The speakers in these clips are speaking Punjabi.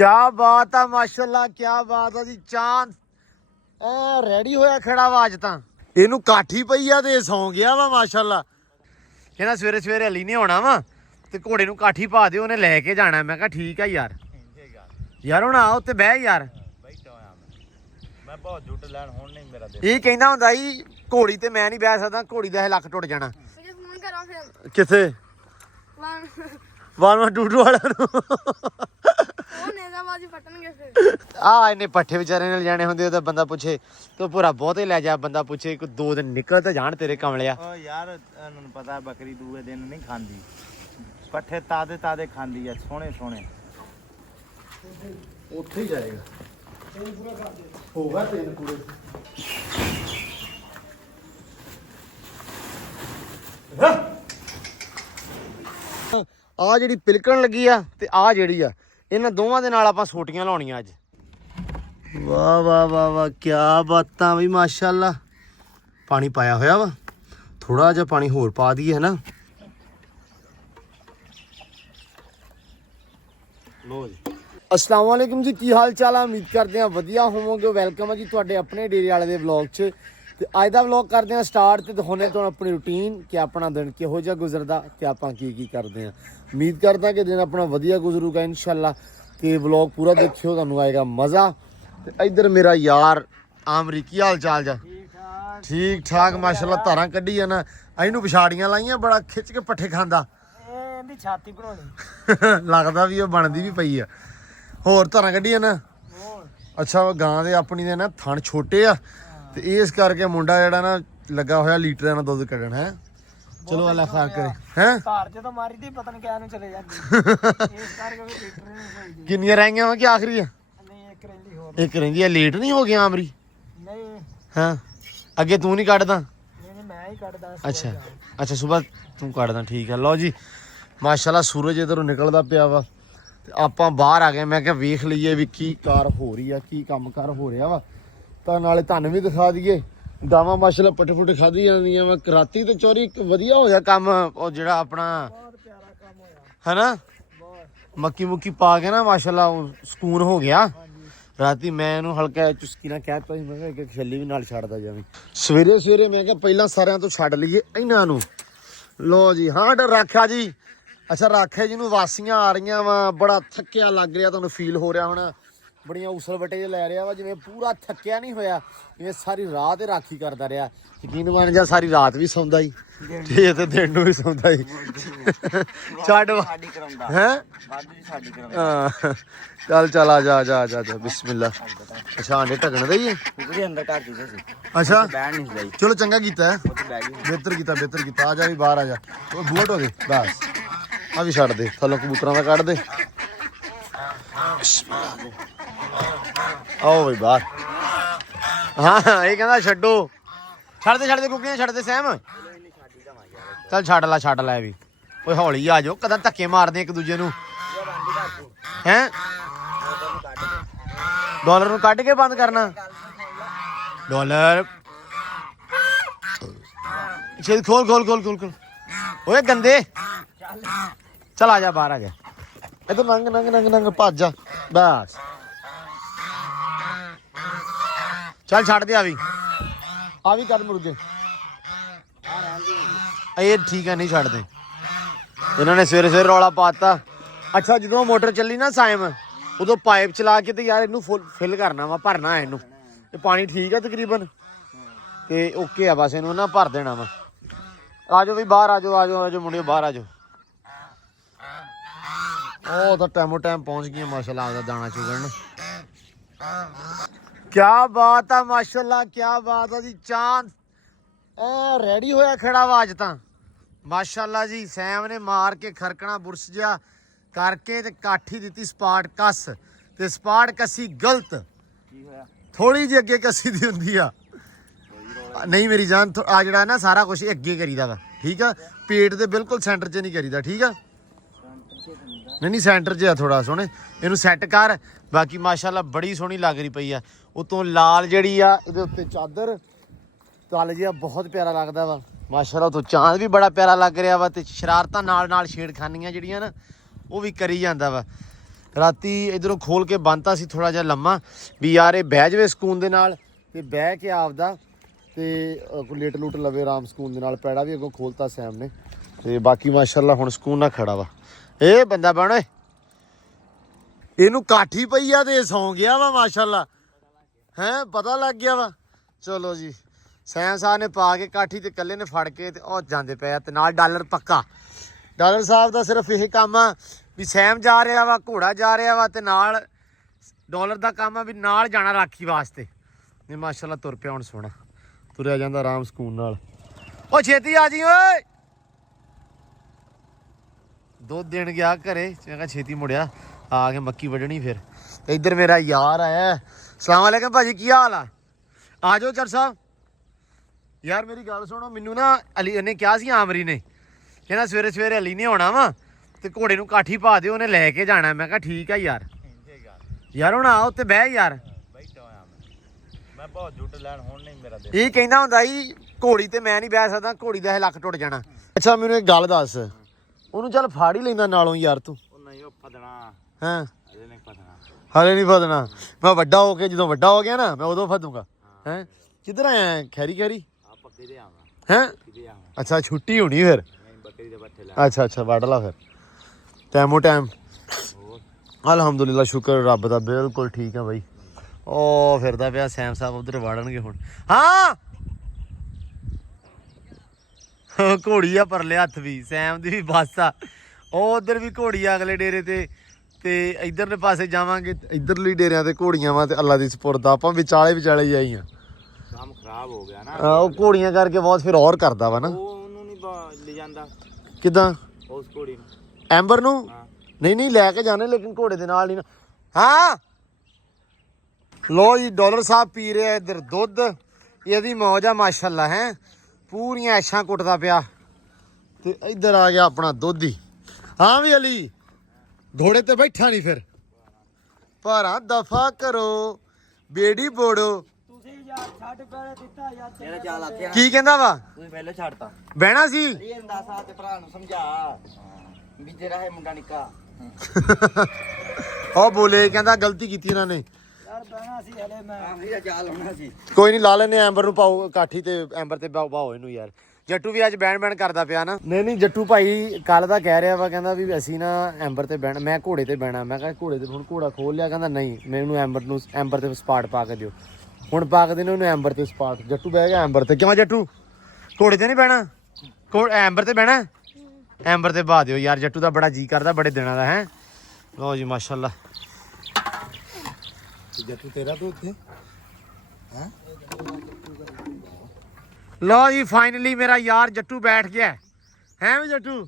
क्या बात है माशाल्लाह, क्या बात है जी। चांद ਐ ਰੈਡੀ ਹੋਇਆ ਖੜਾ ਵਾ ਅੱਜ ਤਾਂ। ਇਹਨੂੰ ਕਾਠੀ ਪਈ ਆ ਤੇ ਸੌਂ ਗਿਆ ਵਾ ਮਾਸ਼ਾਅੱਲਾ। ਕਹਿੰਦਾ ਸਵੇਰੇ ਸਵੇਰੇ ਅਲੀ ਨੇ ਆਉਣਾ ਵਾ ਤੇ ਘੋੜੇ ਨੂੰ ਕਾਠੀ ਪਾ ਦਿਓ, ਉਹਨੇ ਲੈ ਕੇ ਜਾਣਾ। ਮੈਂ ਕਿਹਾ ਠੀਕ ਆ ਯਾਰ। ਯਾਰ ਹੁਣ ਆ ਉੱਤੇ ਬਹਿ ਯਾਰ। ਮੈਂ ਬਹੁਤ ਝੂਟ ਲੈਣ ਹੁਣ ਨਹੀਂ ਮੇਰਾ ਦਿਲ। ਇਹ ਕਹਿੰਦਾ ਹੁੰਦਾ ਜੀ ਘੋੜੀ ਤੇ ਮੈਂ ਨਹੀਂ ਬਹਿ ਸਕਦਾ, ਘੋੜੀ ਦਾ ਇਹ ਲੱਕ ਟੁੱਟ ਜਾਣਾ। ਫੋਨ ਕਰਾਂ ਫਿਰ ਕਿੱਥੇ? ਵਾਨ ਟੂਟੂ ਵਾਲਿਆਂ ਨੂੰ। ਉਹ ਨੇਜ਼ਾਬਾਜ਼ੀ ਪਟਣਗੇ ਫਿਰ। ਆ ਇਹਨੇ ਪੱਠੇ ਵਿਚਾਰੇ ਨਾਲ ਜਾਣੇ ਹੁੰਦੇ, ਉਹਦਾ ਬੰਦਾ ਪੁੱਛੇ ਤੂੰ ਪੂਰਾ ਬਹੁਤੇ ਲੈ ਜਾ, ਬੰਦਾ ਪੁੱਛੇ ਕੋਈ 2 ਦਿਨ ਨਿਕਲ ਤਾਂ ਜਾਣ ਤੇਰੇ ਕਮਲਿਆ। ਓ ਯਾਰ ਇਹਨਾਂ ਨੂੰ ਪਤਾ ਬੱਕਰੀ ਦੂਏ ਦਿਨ ਨਹੀਂ ਖਾਂਦੀ, ਪੱਠੇ ਤਾਦੇ ਤਾਦੇ ਖਾਂਦੀ ਆ, ਸੋਹਣੇ ਸੋਹਣੇ। ਉੱਥੇ ਹੀ ਜਾਏਗਾ। ਹੋਗਾ 3 ਪੂਰੇ। ਆ ਜਿਹੜੀ ਪਿਲਕਣ ਲੱਗੀ ਆ ਤੇ ਆ ਜਿਹੜੀ ਆ, ਇਹਨਾਂ ਦੋਵਾਂ ਦੇ ਨਾਲ ਆਪਾਂ ਸੋਟੀਆਂ ਲਾਉਣੀਆਂ ਅੱਜ। ਵਾਹ ਵਾਹ ਵਾਹ ਵਾਹ, ਕੀ ਬਾਤਾਂ ਬਈ ਮਾਸ਼ਾਅੱਲਾ। ਪਾਣੀ ਪਾਇਆ ਹੋਇਆ ਵਾ, ਥੋੜਾ ਜਿਹਾ ਪਾਣੀ ਹੋਰ ਪਾ ਦਈਏ ਹੈ ਨਾ। ਲੋ ਜੀ, अस्सलाम वालेकुम जी, की हाल चाल है? उम्मीद करते हैं वधिया होवोगे। वेलकम है जी तुहाडे अपने डेरे वाले दे व्लॉग च। ते अज दा व्लॉग करते हैं स्टार्ट ते दिखाने तुहानूं अपनी रूटीन कि अपना दिन किहो जिहा गुजरदा ते आपां की करदे हैं। उम्मीद करदा कि दिन अपना वधिया गुजरूगा इंशाअल्लाह। ते व्लॉग पूरा देखियो, तुहानूं आएगा मज़ा। ते इधर मेरा यार आमरी, की हाल चाल जा? ठीक ठाक माशाअल्लाह। धारां कड्ढी जाना, इहनूं पिछाड़ियां लाइयां, बड़ा खिच के पट्ठे खांदा। ਇਹਦੀ ਛਾਤੀ ਬਣਾਉਣੀ लगदा भी ओह बनदी भी पई आ। ਹੋਰ ਧਾਰਾਂ ਕੱਢੀਆਂ ਨਾ। ਅੱਛਾ, ਗਾਂ ਦੇ ਆਪਣੀ ਦੇ ਨਾ ਥਣ ਛੋਟੇ ਆ ਤੇ ਇਸ ਕਰਕੇ ਮੁੰਡਾ ਜਿਹੜਾ ਨਾ ਲੱਗਾ ਹੋਇਆ ਲੀਟਰਾਂ ਨਾਲ ਦੁੱਧ ਕੱਢਣ ਹੈ। ਚਲੋ ਅੱਲਾ ਖੈਰ ਕਰੇ ਹੈ। ਧਾਰ ਜਦੋਂ ਮਾਰੀ ਦੀ ਪਤਾ ਨਹੀਂ ਕਿਆ ਨੂੰ ਚਲੇ ਜਾਂਦੀ, ਇਸ ਕਰਕੇ ਵੀ ਲੀਟਰ ਨਹੀਂ ਹੋਈਦੀ। ਕਿੰਨੀਆਂ ਰਹਿ ਗਈਆਂ ਵਾ ਕਿ ਆਖਰੀ ਆ? ਨਹੀਂ ਇੱਕ ਰਹਿੰਦੀ ਹੋਰ। ਇੱਕ ਰਹਿੰਦੀ ਆ। ਲੇਟ ਨਹੀਂ ਹੋ ਗਿਆ ਆਮਰੀ? ਨਹੀਂ ਹਾਂ, ਅੱਗੇ ਤੂੰ ਨਹੀਂ ਕੱਢਦਾ? ਨਹੀਂ ਮੈਂ ਹੀ ਕੱਢਦਾ। ਅੱਛਾ ਅੱਛਾ, ਸਵੇਰ ਤੂੰ ਕੱਢਦਾ, ਠੀਕ ਆ। ਲਓ ਜੀ ਮਾਸ਼ਾਅੱਲਾ, ਸੂਰਜ ਇਧਰੋਂ ਨਿਕਲਦਾ ਪਿਆ ਵਾ ਤੇ ਆਪਾਂ ਬਾਹਰ ਆ ਗਏ। ਮੈਂ ਕਿਹਾ ਵੇਖ ਲਈਏ ਵੀ ਕੀ ਕਾਰ ਹੋ ਰਹੀ ਆ, ਕੀ ਕੰਮ ਕਾਰ ਹੋ ਰਿਹਾ ਵਾ, ਤਾਂ ਨਾਲੇ ਤੁਹਾਨੂੰ ਵੀ ਦਿਖਾ ਦਈਏ। ਗਾਵਾਂ ਮਾਸ਼ਾਅੱਲਾ ਪੱਠੇ ਪੁੱਠੇ ਖਾਧੀ ਜਾਂਦੀਆਂ ਵਾ। ਕਰਾਤੀ ਤੇ ਚੋਰੀ ਇੱਕ ਵਧੀਆ ਹੋ ਜਾ ਕੰਮ, ਉਹ ਜਿਹੜਾ ਆਪਣਾ ਬਹੁਤ ਪਿਆਰਾ ਕੰਮ ਹੋਇਆ ਹੈਨਾ, ਮੱਕੀ ਮੁੱਕੀ ਪਾ ਕੇ ਨਾ ਮਾਸ਼ਾਅੱਲਾ ਉਹ ਸਕੂਨ ਹੋ ਗਿਆ। ਰਾਤੀ ਮੈਂ ਇਹਨੂੰ ਹਲਕਾ ਚੁਸਕੀ ਨਾਲ ਕਹਿ ਤਾ ਸੀ, ਮੈਂ ਕਿਹਾ ਇੱਕ ਛੱਲੀ ਵੀ ਨਾਲ ਛੱਡਦਾ ਜਾਵੇਂ। ਸਵੇਰੇ ਸਵੇਰੇ ਮੈਂ ਕਿਹਾ ਪਹਿਲਾਂ ਸਾਰਿਆਂ ਤੋਂ ਛੱਡ ਲਈਏ ਇਹਨਾਂ ਨੂੰ। ਲੋ ਜੀ, ਹਾਂ ਡਰ ਰੱਖਿਆ ਜੀ। ਅੱਛਾ, ਰਾਖੇ ਜਿਹਨੂੰ ਵਾਸੀਆਂ ਆ ਰਹੀਆਂ ਵਾ, ਬੜਾ ਥੱਕਿਆ ਲੱਗ ਰਿਹਾ, ਤੁਹਾਨੂੰ ਫੀਲ ਹੋ ਰਿਹਾ ਹੋਣਾ। ਬੜੀਆਂ ਉਸਲ ਵਟੇ ਜਿਹੇ ਲੈ ਰਿਹਾ ਵਾ, ਜਿਵੇਂ ਪੂਰਾ ਥੱਕਿਆ ਨਹੀਂ ਹੋਇਆ, ਜਿਵੇਂ ਸਾਰੀ ਰਾਤ ਹੀ ਰਾਖੀ ਕਰਦਾ ਰਿਹਾ। ਯਕੀਨ ਮੰਨ ਜਾ, ਸਾਰੀ ਰਾਤ ਵੀ ਸੌਂਦਾ ਹੀ ਤੇ ਦਿਨ ਨੂੰ ਵੀ ਸੌਂਦਾ ਹੀ। ਛੱਡ ਹੈ, ਚੱਲ ਚੱਲ ਆ ਜਾ ਆ ਜਾ ਆ ਜਾ, ਬਿਸਮਿਲ੍ਲਾ। ਅੱਛਾ, ਆਂਡੇ ਢੱਕਣ ਦੇ ਹੀ ਅੰਦਰ ਘਰ ਦੀ ਸੀ। ਅੱਛਾ, ਬੈਠ ਨਹੀਂ ਸਹੀ। ਚਲੋ ਚੰਗਾ ਕੀਤਾ, ਬਿਹਤਰ ਕੀਤਾ ਬਿਹਤਰ ਕੀਤਾ। ਆ ਜਾ ਵੀ ਬਾਹਰ ਆ ਜਾ, ਉਹ ਬੂਹਾ ਢੋ ਦੇ ਬਸ। ਆ ਵੀ ਛੱਡ ਦੇ, ਥੱਲੋਂ ਕਬੂਤਰਾਂ ਦਾ ਕੱਢ ਦੇ। ਆਓ ਬਈ ਬਾਹਰ। ਹਾਂ, ਇਹ ਕਹਿੰਦਾ ਛੱਡੋ, ਛੱਡ ਦੇ ਕੁੱਕੀਆਂ ਛੱਡ ਦੇ ਸਹਿਮ। ਚੱਲ ਛੱਡ ਲੈ ਵੀ। ਓਏ ਹੌਲੀ ਆ ਜਾਓ, ਕਦਾਂ ਧੱਕੇ ਮਾਰਦੇ ਇੱਕ ਦੂਜੇ ਨੂੰ ਹੈ। ਡਾਲਰ ਨੂੰ ਕੱਢ ਕੇ ਬੰਦ ਕਰਨਾ। ਡਾਲਰ ਖੋਲ। ਓਏ ਗੰਦੇ, ਚੱਲ ਆ ਜਾ ਬਾਹਰ ਆ ਜਾ। ਇੱਧਰ ਨੰਗ ਭੱਜ ਜਾ ਬਸ। ਚੱਲ ਛੱਡ ਦੇ, ਆ ਵੀ ਕਰ ਮੁਰਗੇ। ਇਹ ਠੀਕ ਆ, ਨਹੀਂ ਛੱਡਦੇ। ਇਹਨਾਂ ਨੇ ਸਵੇਰੇ ਸਵੇਰੇ ਰੌਲਾ ਪਾਤਾ। ਅੱਛਾ, ਜਦੋਂ ਮੋਟਰ ਚੱਲੀ ਨਾ ਸਾਇਮ, ਉਦੋਂ ਪਾਈਪ ਚਲਾ ਕੇ ਤੇ ਯਾਰ ਇਹਨੂੰ ਫਿਲ ਕਰਨਾ ਵਾ, ਭਰਨਾ ਹੈ ਇਹਨੂੰ। ਇਹ ਪਾਣੀ ਠੀਕ ਆ ਤਕਰੀਬਨ ਤੇ ਓਕੇ ਆ, ਬਸ ਇਹਨੂੰ ਨਾ ਭਰ ਦੇਣਾ ਵਾ। ਆ ਜਾਓ ਵੀ ਬਾਹਰ, ਆ ਜਾਓ ਮੁੰਡਿਓ, ਬਾਹਰ ਆ ਜਾਓ। ਉਹ ਤਾਂ ਟਾਈਮੋ ਟਾਈਮ ਪਹੁੰਚ ਗਈਆਂ ਮਾਸ਼ਾਅੱਲਾ ਆਪਦਾ ਦਾਣਾ ਚੁਗਣ। ਕਿਆ ਬਾਤ ਆ ਮਾਸ਼ਾਅੱਲਾ, ਕਿਆ ਬਾਤ ਆ ਜੀ। ਚਾਂਦ ਐ ਰੈਡੀ ਹੋਇਆ ਖੜਾ ਵਾ ਅੱਜ ਤਾਂ ਮਾਸ਼ਾਅੱਲਾ ਜੀ। ਸੈਮ ਨੇ ਮਾਰ ਕੇ ਖਰਕਣਾ ਬੁਰਸ਼ ਜਿਹਾ ਕਰਕੇ ਤੇ ਕਾਠੀ ਦਿੱਤੀ ਸਪਾਟ ਕੱਸ, ਤੇ ਸਪਾਟ ਕੱਸੀ ਗਲਤ। ਥੋੜੀ ਜਿਹੀ ਅੱਗੇ ਕੱਸੀ ਦੀ ਹੁੰਦੀ ਆ। ਨਹੀਂ ਮੇਰੀ ਜਾਨ, ਆ ਜਿਹੜਾ ਨਾ ਸਾਰਾ ਕੁਝ ਅੱਗੇ ਕਰੀਦਾ ਵਾ, ਠੀਕ ਆ। ਪੇਟ ਦੇ ਬਿਲਕੁਲ ਸੈਂਟਰ 'ਚ ਨਹੀਂ ਕਰੀਦਾ, ਠੀਕ ਆ। ਨਹੀਂ ਸੈਂਟਰ 'ਚ ਆ ਥੋੜਾ। ਸੋਹਣੇ ਇਹਨੂੰ ਸੈੱਟ ਕਰ। ਬਾਕੀ ਮਾਸ਼ਾਅੱਲਾ ਬੜੀ ਸੋਹਣੀ ਲੱਗ ਰਹੀ ਪਈ ਆ। ਉਤੋਂ ਲਾਲ ਜਿਹੜੀ ਆ ਇਹਦੇ ਉੱਤੇ ਚਾਦਰ ਤਲ ਜਿਹਾ ਬਹੁਤ ਪਿਆਰਾ ਲੱਗਦਾ ਵਾ ਮਾਸ਼ਾਅੱਲਾ। ਉਤੋਂ ਚਾਂਦ ਵੀ ਬੜਾ ਪਿਆਰਾ ਲੱਗ ਰਿਹਾ ਵਾ ਤੇ ਸ਼ਰਾਰਤਾਂ ਨਾਲ ਛੇੜਖਾਨੀਆਂ ਜਿਹੜੀਆਂ ਨਾ ਉਹ ਵੀ ਕਰੀ ਜਾਂਦਾ ਵਾ। ਰਾਤੀ ਇਧਰੋਂ ਖੋਲ ਕੇ ਬੰਨਤਾ ਸੀ ਥੋੜਾ ਜਿਹਾ ਲੰਮਾ ਵੀ ਯਾਰ ਇਹ ਬਹਿ ਜਾਵੇ ਸਕੂਨ ਦੇ ਨਾਲ ਤੇ ਬਹਿ ਕੇ ਆਪਦਾ ਤੇ ਕੋਈ ਲੇਟ ਲੂਟ ਲਵੇ ਆਰਾਮ ਸਕੂਨ ਦੇ ਨਾਲ। ਪੈੜਾ ਵੀ ਅੱਗੋਂ ਖੋਲਤਾ ਸੈਮ ਨੇ ਤੇ ਬਾਕੀ ਮਾਸ਼ਾਅੱਲਾ ਹੁਣ ਸਕੂਨ ਨਾਲ ਖੜਾ ਵਾ। ਇਹ ਬੰਦਾ ਬਣ ਓਏ, ਇਹਨੂੰ ਕਾਠੀ ਪਈ ਆ ਤੇ ਸੌਂ ਗਿਆ ਵਾ ਮਾਸ਼ਾਅੱਲਾ। ਹੈਂ ਪਤਾ ਲੱਗ ਗਿਆ ਵਾ। ਚਲੋ ਜੀ ਸੈਮ ਸਾਹਿਬ ਨੇ ਪਾ ਕੇ ਕਾਠੀ ਤੇ ਇਕੱਲੇ ਨੇ ਫੜ ਕੇ ਤੇ ਉਹ ਜਾਂਦੇ ਪਏ ਆ ਤੇ ਨਾਲ ਡਾਲਰ ਪੱਕਾ। ਡਾਲਰ ਸਾਹਿਬ ਦਾ ਸਿਰਫ ਇਹ ਕੰਮ ਆ ਵੀ ਸੈਮ ਜਾ ਰਿਹਾ ਵਾ, ਘੋੜਾ ਜਾ ਰਿਹਾ ਵਾ ਤੇ ਨਾਲ ਡਾਲਰ ਦਾ ਕੰਮ ਆ ਵੀ ਨਾਲ ਜਾਣਾ ਰਾਖੀ ਵਾਸਤੇ। ਨੇ ਮਾਸ਼ਾਅੱਲਾ ਤੁਰ ਪਿਆ ਹੁਣ ਸੋਹਣਾ, ਤੁਰਿਆ ਜਾਂਦਾ ਆਰਾਮ ਸਕੂਨ ਨਾਲ। ਉਹ ਛੇਤੀ ਆ ਜੀ ਓਏ, ਦੁੱਧ ਦੇਣ ਗਿਆ ਘਰੇ, ਮੈਂ ਕਿਹਾ ਛੇਤੀ ਮੁੜਿਆ ਆ ਕੇ ਮੱਕੀ ਵੱਢਣੀ ਫਿਰ। ਤੇ ਇੱਧਰ ਮੇਰਾ ਯਾਰ ਆਇਆ। ਸਲਾਮ ਵਾਲੇਕਮ ਭਾਜੀ, ਕੀ ਹਾਲ ਆ? ਆ ਜਾਓ ਚਰ ਸਾਹਿਬ। ਯਾਰ ਮੇਰੀ ਗੱਲ ਸੁਣੋ, ਮੈਨੂੰ ਨਾ ਅਲੀ ਨੇ ਕਿਹਾ ਸੀ ਆਮਰੀ ਨੇ, ਕਹਿੰਦਾ ਸਵੇਰੇ ਸਵੇਰੇ ਅਲੀ ਨੇ ਆਉਣਾ ਵਾ ਤੇ ਘੋੜੇ ਨੂੰ ਕਾਠੀ ਪਾ ਦਿਓ, ਉਹਨੇ ਲੈ ਕੇ ਜਾਣਾ। ਮੈਂ ਕਿਹਾ ਠੀਕ ਆ ਯਾਰ। ਯਾਰ ਹੁਣ ਆ ਉੱਤੇ ਬਹਿ ਯਾਰ। ਮੈਂ ਬਹੁਤ ਝੂਟ ਲੈਣ ਹੁਣ ਨਹੀਂ ਮੇਰਾ ਦੇ। ਇਹ ਕਹਿੰਦਾ ਹੁੰਦਾ ਜੀ ਘੋੜੀ ਤੇ ਮੈਂ ਨਹੀਂ ਬਹਿ ਸਕਦਾ, ਘੋੜੀ ਦਾ ਇਹ ਲੱਕ ਟੁੱਟ ਜਾਣਾ। ਅੱਛਾ ਮੈਨੂੰ ਇੱਕ ਗੱਲ ਦੱਸ, ਉਹਨੂੰ ਚੱਲ ਫਾੜ ਹੀ ਲੈਂਦਾ ਨਾਲੋਂ ਯਾਰ ਤੂੰ। ਉਹ ਨਹੀਂ ਉਹ ਫਦਣਾ ਹਾਂ ਅਜੇ ਨਹੀਂ ਫਦਣਾ, ਹਾਲੇ ਨਹੀਂ ਫਦਣਾ। ਮੈਂ ਵੱਡਾ ਹੋ ਕੇ, ਜਦੋਂ ਵੱਡਾ ਹੋ ਗਿਆ ਨਾ ਮੈਂ ਉਦੋਂ ਫਦੂੰਗਾ। ਹੈਂ ਕਿੱਧਰ ਆਇਆ? ਖੈਰੀ ਖੈਰੀ ਆ ਪੱਕੇ ਦੇ ਆਵਾਂ ਹੈਂ? ਕਿਤੇ ਆਵਾਂ। ਅੱਛਾ ਛੁੱਟੀ ਹੋਣੀ ਫਿਰ। ਨਹੀਂ ਬੱਕਰੀ ਦੇ ਬੱਠੇ ਲੈ। ਅੱਛਾ ਅੱਛਾ ਵੱਢ ਲਾ ਫਿਰ ਟਾਈਮੋ ਟਾਈਮ। ਹੋਰ ਅਲਹਮਦੁਲਿਲਾ ਸ਼ੁਕਰ ਰੱਬ ਦਾ, ਬਿਲਕੁਲ ਠੀਕ ਆ ਬਾਈ। ਉਹ ਫਿਰਦਾ ਪਿਆ ਸੈਮ ਸਾਹਿਬ, ਉਧਰ ਵੜਨਗੇ ਹੁਣ। ਹਾਂ ਘੋੜੀ ਆ ਪਰਲੇ ਹੱਥ ਵੀ, ਸੈਮ ਦੀ ਵੀ ਬੱਸ ਆ। ਉਹ ਉਧਰ ਵੀ ਘੋੜੀ ਆ ਅਗਲੇ ਡੇਰੇ ਤੇ ਇਧਰਲੇ ਪਾਸੇ ਜਾਵਾਂਗੇ। ਇਧਰਲੀ ਡੇਰਿਆਂ ਤੇ ਘੋੜੀਆਂ ਵਾ ਤੇ ਅੱਲਾ ਦੀ ਸਪੁਰਦ। ਆਪਾਂ ਵਿਚਾਲੇ ਵਿਚਾਲੇ ਹੀ ਆਈ ਆ। ਕੰਮ ਖਰਾਬ ਹੋ ਗਿਆ ਨਾ। ਉਹ ਘੋੜੀਆਂ ਕਰਕੇ ਬਹੁਤ ਫਿਰ ਹੋਰ ਕਰਦਾ ਵਾ ਨਾ। ਉਹ ਉਹਨੂੰ ਨਹੀਂ ਲੈ ਜਾਂਦਾ ਕਿੱਦਾਂ? ਉਸ ਘੋੜੀ ਨੂੰ, ਐਂਬਰ ਨੂੰ? ਹਾਂ ਨਹੀਂ ਨਹੀਂ ਲੈ ਕੇ ਜਾਣੇ, ਲੇਕਿਨ ਘੋੜੇ ਦੇ ਨਾਲ ਨਹੀਂ ਨਾ। ਹਾਂ ਲੋ ਜੀ ਡਾਲਰ ਸਾਹਿਬ ਪੀ ਰਿਹਾ ਇੱਧਰ ਦੁੱਧ। ਇਹਦੀ ਮੌਜ ਆ ਮਾਸ਼ਾਅੱਲਾ। ਹੈ ਪੂਰੀਆਂ ਐਸ਼ਾਂ ਕੁੱਟਦਾ ਪਿਆ ਤੇ ਇੱਧਰ ਆ ਗਿਆ ਆਪਣਾ ਦੁੱਧ ਹੀ। ਹਾਂ ਵੀ ਅਲੀ ਘੋੜੇ ਤੇ ਬੈਠਾ ਨਹੀਂ ਫਿਰ। ਭਾਰਾ ਦਫਾ ਕਰੋ ਬੇੜੀ ਬੋੜੋ। ਤੁਸੀਂ ਯਾਰ ਛੱਡ ਪਹਿਲੇ ਦਿੱਤਾ ਯਾਰ ਤੇਰਾ ਚਾਲ ਆਖਿਆ। ਕੀ ਕਹਿੰਦਾ ਵਾ? ਤੁਸੀਂ ਪਹਿਲੇ ਛੱਡਤਾ। ਬਹਿਣਾ ਸੀ। ਇਹ ਅੰਦਾਜ਼ਾ ਤੇ ਭਰਾ ਨੂੰ ਸਮਝਾ ਵੀ ਤੇਰਾ ਹੈ ਮੁੰਡਾ ਨਿੱਕਾ। ਉਹ ਬੋਲੇ ਕਹਿੰਦਾ ਗਲਤੀ ਕੀਤੀ ਇਹਨਾਂ ਨੇ। ਯਾਰ ਬਹਿਣਾ ਸੀ ਹਲੇ ਮੈਂ ਮੇਰਾ ਚਾਲ ਹੋਣਾ ਸੀ। ਕੋਈ ਨਹੀਂ ਲਾ ਲੈਨੇ ਐਂਬਰ ਨੂੰ ਪਾਓ ਕਾਠੀ ਤੇ ਐਂਬਰ ਤੇ ਪਾਓ ਇਹਨੂੰ ਯਾਰ। ਜੱਟੂ ਵੀ ਅੱਜ ਬੈਣ ਕਰਦਾ ਪਿਆ ਨਾ। ਨਹੀਂ ਜੱਟੂ ਭਾਈ ਕੱਲ ਦਾ ਕਹਿ ਰਿਹਾ ਵਾ, ਕਹਿੰਦਾ ਵੀ ਅਸੀਂ ਨਾ ਐਂਬਰ ਤੇ ਬਹਿਣਾ, ਮੈਂ ਘੋੜੇ ਤੇ ਬਹਿਣਾ। ਮੈਂ ਕਿਹਾ ਘੋੜੇ ਤੇ ਹੁਣ ਘੋੜਾ ਖੋਲ ਲਿਆ, ਕਹਿੰਦਾ ਨਹੀਂ ਮੈਨੂੰ ਐਂਬਰ ਤੇ ਸਪਾਟ ਪਾ ਕੇ ਦਿਓ। ਹੁਣ ਪਾ ਕੇ ਦੇਣੇ ਉਹਨੂੰ ਐਂਬਰ ਤੇ ਸਪਾਟ। ਜੱਟੂ ਬਹਿ ਗਿਆ ਐਂਬਰ ਤੇ। ਕਿਉਂ ਜੱਟੂ ਘੋੜੇ ਤੇ ਨਹੀਂ ਬਹਿਣਾ? ਐਂਬਰ ਤੇ ਬਹਿਣਾ? ਐਂਬਰ ਤੇ ਬਹਾ ਦਿਓ ਯਾਰ। ਜੱਟੂ ਦਾ ਬੜਾ ਜੀ ਕਰਦਾ ਬੜੇ ਦਿਨਾਂ ਦਾ। ਹੈ ਲਓ ਜੀ ਮਾਸ਼ਾਅੱਲਾ। ਜੱਟੂ ਤੇਰਾ ਤੋਂ ਉੱਥੇ ਹੈ। ਲਓ ਜੀ ਫਾਈਨਲੀ ਮੇਰਾ ਯਾਰ ਜੱਟੂ ਬੈਠ ਗਿਆ। ਹੈ ਵੀ ਜੱਟੂ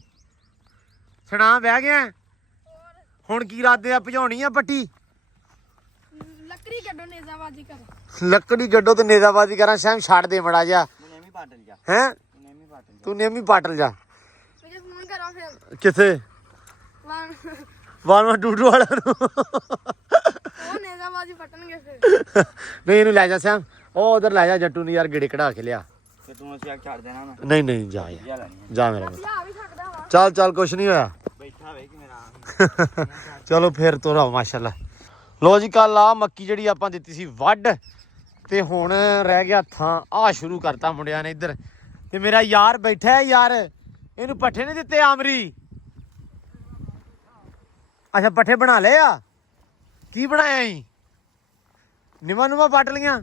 ਸੁਣਾ ਬਹਿ ਗਿਆ। ਹੁਣ ਕੀ ਇਰਾਦੇ ਆ? ਭਜਾਉਣੀ ਆ ਪੱਟੀ? ਲੱਕੜੀ ਕੱਢੋ ਨੇਜ਼ਾਬਾਜ਼ੀ ਕਰੋ। ਲੱਕੜੀ ਗੱਡੋ ਤੇ ਨੇਜ਼ਾਬਾਜ਼ੀ ਕਰਾਂ। ਸੈਮ ਛੱਡ ਦੇ ਮੜਾ ਜਾ। ਨੇਮੀ ਪਾਟਲ ਜਾ। ਹੈ ਨੇਮੀ ਪਾਟਲ ਤੂੰ ਨੇਮੀ ਪਾਟਲ ਜਾ। ਮੁਝੇ ਫੋਨ ਕਰਾਂ ਫਿਰ। ਕਿੱਥੇ? ਵਾਨ ਵਾਲਮਾ ਡੂਡੂ ਵਾਲਾ ਨੂੰ। ਉਹ ਨੇਜ਼ਾਬਾਜ਼ੀ ਫਟਣਗੇ ਫਿਰ। ਨਹੀਂ ਇਹਨੂੰ ਲੈ ਜਾ ਸੈਮ, ਉਹ ਉਧਰ ਲੈ ਜਾ ਜੱਟੂ ਨੂੰ ਯਾਰ ਗੇੜੇ ਕਢਾ ਕੇ ਲਿਆ। ਤੇ ਤੂੰ ਅਸੀਂ ਛੱਡ ਦੇਣਾ ਨਾ। ਨਹੀਂ ਜਾ ਯਾਰ, ਜਾ ਮੇਰਾ ਪੁੱਤ। ਆ ਵੀ ਸਕਦਾ ਵਾ। ਚੱਲ ਕੁਛ ਨਹੀਂ ਹੋਇਆ। ਬੈਠਾ ਵੇ ਕਿ ਮੇਰਾ। ਚਲੋ ਫਿਰ ਤੋਰਾ ਮਾਸ਼ਾਅੱਲਾ। ਲੋ ਜੀ ਕੱਲ ਆ ਮੱਕੀ ਜਿਹੜੀ ਆਪਾਂ ਦਿੱਤੀ ਸੀ ਵੱਢ ਤੇ ਹੁਣ ਰਹਿ ਗਿਆ ਥਾਂ। ਆ ਸ਼ੁਰੂ ਕਰਤਾ ਮੁੰਡਿਆਂ ਨੇ ਇੱਧਰ ਤੇ ਮੇਰਾ ਯਾਰ ਬੈਠਾ ਹੈ ਯਾਰ। ਇਹਨੂੰ ਪੱਠੇ ਨਹੀਂ ਦਿੱਤੇ ਆਮਰੀ? ਅੱਛਾ ਪੱਠੇ ਬਣਾ ਲਏ ਆ। ਕੀ ਬਣਾਇਆ ਈ? ਨਿਮਾ ਪੱਟ ਲੀਆਂ?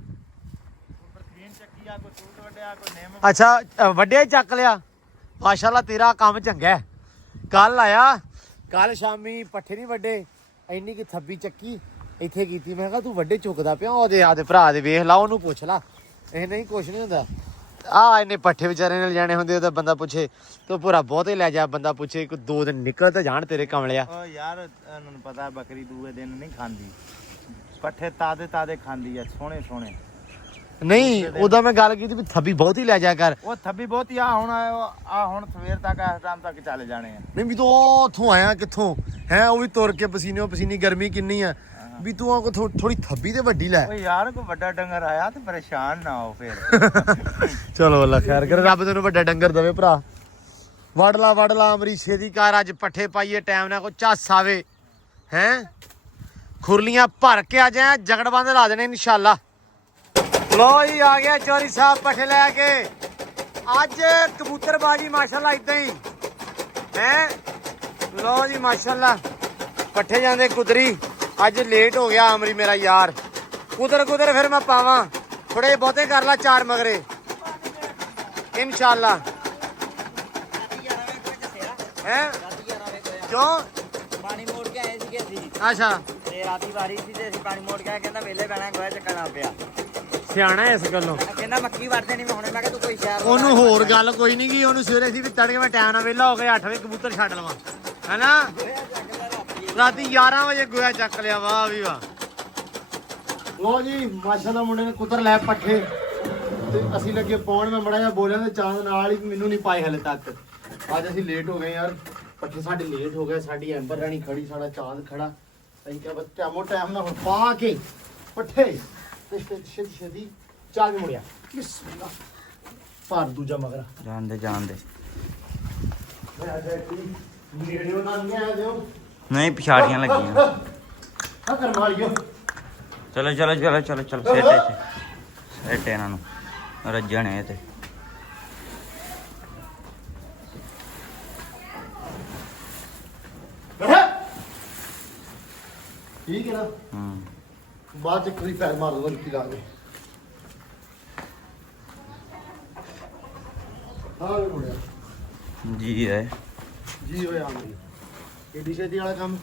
ਅੱਛਾ ਵੱਡਿਆ ਹੀ ਚੱਕ ਲਿਆ। ਮਾਸ਼ਾਅੱਲਾ ਤੇਰਾ ਕੰਮ ਚੰਗਾ ਹੈ। ਕੱਲ ਆਇਆ, ਕੱਲ ਸ਼ਾਮੀ ਪੱਠੇ ਨਹੀਂ ਵੱਡੇ, ਇੰਨੀ ਕਿ ਥੱਬੀ ਚੱਕੀ ਇੱਥੇ ਕੀਤੀ। ਮੈਂ ਕਿਹਾ ਤੂੰ ਵੱਡੇ ਚੁੱਕਦਾ ਪਿਆ। ਉਹਦੇ ਆਦੇ ਭਰਾ ਦੇ ਵੇਖ ਲਾ, ਉਹਨੂੰ ਪੁੱਛ ਲਾ। ਇਹ ਨਹੀਂ ਕੁਛ ਨਹੀਂ ਹੁੰਦਾ। ਆ ਇਹਨੇ ਪੱਠੇ ਵਿਚਾਰੇ ਨਾਲ ਜਾਣੇ ਹੁੰਦੇ ਉਹਦਾ ਬੰਦਾ ਪੁੱਛੇ ਤੂੰ ਪੂਰਾ ਬਹੁਤੇ ਲੈ ਜਾ। ਬੰਦਾ ਪੁੱਛੇ ਕੋਈ 2 ਦਿਨ ਨਿਕਲ ਤਾਂ ਜਾਣ ਤੇਰੇ ਕਮਲਿਆ। ਓ ਯਾਰ ਇਹਨਾਂ ਨੂੰ ਪਤਾ ਬੱਕਰੀ ਦੂਏ ਦਿਨ ਨਹੀਂ ਖਾਂਦੀ। ਪੱਠੇ ਤਾਦੇ ਖਾਂਦੀ ਆ ਸੋਹਣੇ ਸੋਹਣੇ। ਨਹੀਂ ਉਹਦਾ ਮੈਂ ਗੱਲ ਕੀਤੀ ਵੀ ਥੱਬੀ ਬਹੁਤੀ ਲੈ ਜਾ ਕਰ। ਉਹ ਥੱਬੀ ਬਹੁਤੀ ਆ ਹੁਣ ਸਵੇਰ ਤੱਕ ਇਸ ਟਾਈਮ ਤੱਕ ਚੱਲ ਜਾਣੇ ਆ। ਨਹੀਂ ਵੀ ਤੂੰ ਉੱਥੋਂ ਆਇਆ ਕਿੱਥੋਂ ਹੈ? ਉਹ ਵੀ ਤੁਰ ਕੇ ਪਸੀਨੇ ਗਰਮੀ ਕਿੰਨੀ ਆ ਵੀ ਤੂੰ ਆ ਕੋ ਥੋੜੀ ਥੱਬੀ ਤੇ ਵੱਡੀ ਲੈ। ਓ ਯਾਰ ਕੋਈ ਵੱਡਾ ਡੰਗਰ ਆਇਆ ਤੇ ਪਰੇਸ਼ਾਨ ਨਾ ਹੋ ਫਿਰ। ਚਲੋ ਅੱਲਾ ਖੈਰ ਕਰੇ, ਰੱਬ ਤੈਨੂੰ ਵੱਡਾ ਡੰਗਰ ਦੇਵੇ ਭਰਾ। ਵੜ ਲਾ ਅਮਰੀ ਛੇਦੀ ਕਾਰ। ਅੱਜ ਪੱਠੇ ਪਾਈਏ ਟਾਈਮ ਨਾਲ ਕੋਈ ਝੱਸ ਆਵੇ। ਹੈ ਖੁਰਲੀਆਂ ਭਰ ਕੇ ਆ ਜਾਏ ਜਗੜਬੰਦ ਲਾ ਦੇਣੇ ਇਨਸ਼ਾਅੱਲਾ। ਲੋ ਜੀ ਆ ਗਿਆ ਚੌਰੀ ਸਾਹਿਬ ਪੱਠੇ ਲੈ ਕੇ। ਅੱਜ ਕਬੂਤਰਬਾਜੀ ਮਾਸ਼ਾਅੱਲਾ ਇਦਾਂ ਹੀ ਹੈ। ਲੋ ਜੀ ਮਾਸ਼ਾਅੱਲਾ ਪੱਠੇ ਜਾਂਦੇ ਕੁਦਰੀ। ਅੱਜ ਲੇਟ ਹੋ ਗਿਆ ਅਮਰੀ ਮੇਰਾ ਯਾਰ। ਕੁਦਰ ਫਿਰ ਮੈਂ ਪਾਵਾਂ ਥੋੜੇ ਬਹੁਤੇ ਕਰ ਲਾ 4 ਮਗਰੇ ਇਨਸ਼ਾਅੱਲਾ ਹੈ। ਕਿਉਂ ਪਾਣੀ ਮੋੜ ਕੇ ਆਏ ਸੀਗੇ ਅਸੀਂ ਅੱਛਾ ਤੇ ਰਾਤੀ ਵਾਰੀ ਸੀ ਤੇ ਅਸੀਂ ਪਾਣੀ ਮੋੜ ਕੇ ਆਏ। ਕਹਿੰਦਾ ਵੇਲੇ ਬਹਿਣਾ ਗੋਇਆ ਚੱਕਣਾ ਪਿਆ। ਸਿਆਣਾ ਇਸ ਗੱਲੋਂ। ਕਹਿੰਦਾ ਮੱਕੀ ਵੜਦੇ ਨਹੀਂ ਹੁਣੇ। ਮੈਂ ਕਿਹਾ ਤੂੰ ਕੋਈ ਸ਼ਹਿਰ ਉਹਨੂੰ ਹੋਰ ਗੱਲ ਕੋਈ ਨਹੀਂ ਗਈ। ਉਹਨੂੰ ਸਵੇਰੇ ਸੀ ਵੀ ਤੜਕੇ ਮੈਂ ਟਾਈਮ ਨਾਲ ਵਿਹਲਾ ਹੋ ਗਿਆ 8 ਵਜੇ ਕਬੂਤਰ ਛੱਡ ਲਵਾਂ ਹੈਨਾ। ਰਾਤੀ 11 ਵਜੇ ਗੋਇਆ ਚੱਕ ਲਿਆ। ਵਾਹ ਵੀ ਵਾਹ। ਲੋ ਜੀ ਮਾਸ਼ਾਅੱਲਾ ਮੁੰਡੇ ਨੇ ਕੁਦਰ ਲੈ ਪੱਠੇ ਤੇ ਅਸੀਂ ਲੱਗੇ ਪਾਉਣ। ਮੈਂ ਮੜਾ ਜਿਹਾ ਬੋਲਿਆ ਤੇ ਚਾਂਦ ਨਾਲ ਹੀ ਮੈਨੂੰ ਨਹੀਂ ਪਾਏ ਹਲੇ ਤੱਕ। ਅੱਜ ਅਸੀਂ ਲੇਟ ਹੋ ਗਏ ਯਾਰ। ਪੱਠੇ ਸਾਡੇ ਲੇਟ ਹੋ ਗਏ। ਸਾਡੀ ਐਂਬਰ ਰਾਣੀ ਖੜੀ ਸਾਡਾ ਚਾਂਦ ਖੜਾ। ਅਸੀਂ ਕਿਹਾ ਬਸ ਟਾਈਮ ਨਾਲ ਹੁਣ ਪਾ ਕੇ ਪੱਠੇ ਤੇ ਛੇਤੀ ਚੱਲ ਮੁੜਿਆ। ਬਿਸਮਿਲ੍ਲਾ ਭਾਰ ਦੂਜਾ ਮਗਰਾ ਜਾਣ ਦੇ ਨੇੜਿਓ ਨਾ ਨਹੀਂ ਆ ਦਿਓ। ਨਹੀਂ ਪਿਛਾੜੀਆਂ ਲੱਗੀਆਂ। ਆ ਕਰ ਮਾਰਿਓ। ਚਲੋ ਸੇਟ ਇਹਨਾਂ ਨੂੰ ਰੱਜਣੇ ਇਹ ਤੇ। ਠੀਕ ਹੈ ਨਾ। ਹੂੰ ਬਾਅਦ ਚ ਕਰੀ ਪੈਰ ਮਾਰ ਦੋ ਕੀ ਲਾ ਦੇ। ਹਾਂ ਵੀ ਮੁੜਿਆ ਜੀ ਹੈ ਜੀ ਹੋਇਆ ਮੇਰੀ ਏਡੀ ਛੇਤੀ ਵਾਲਾ ਕੰਮ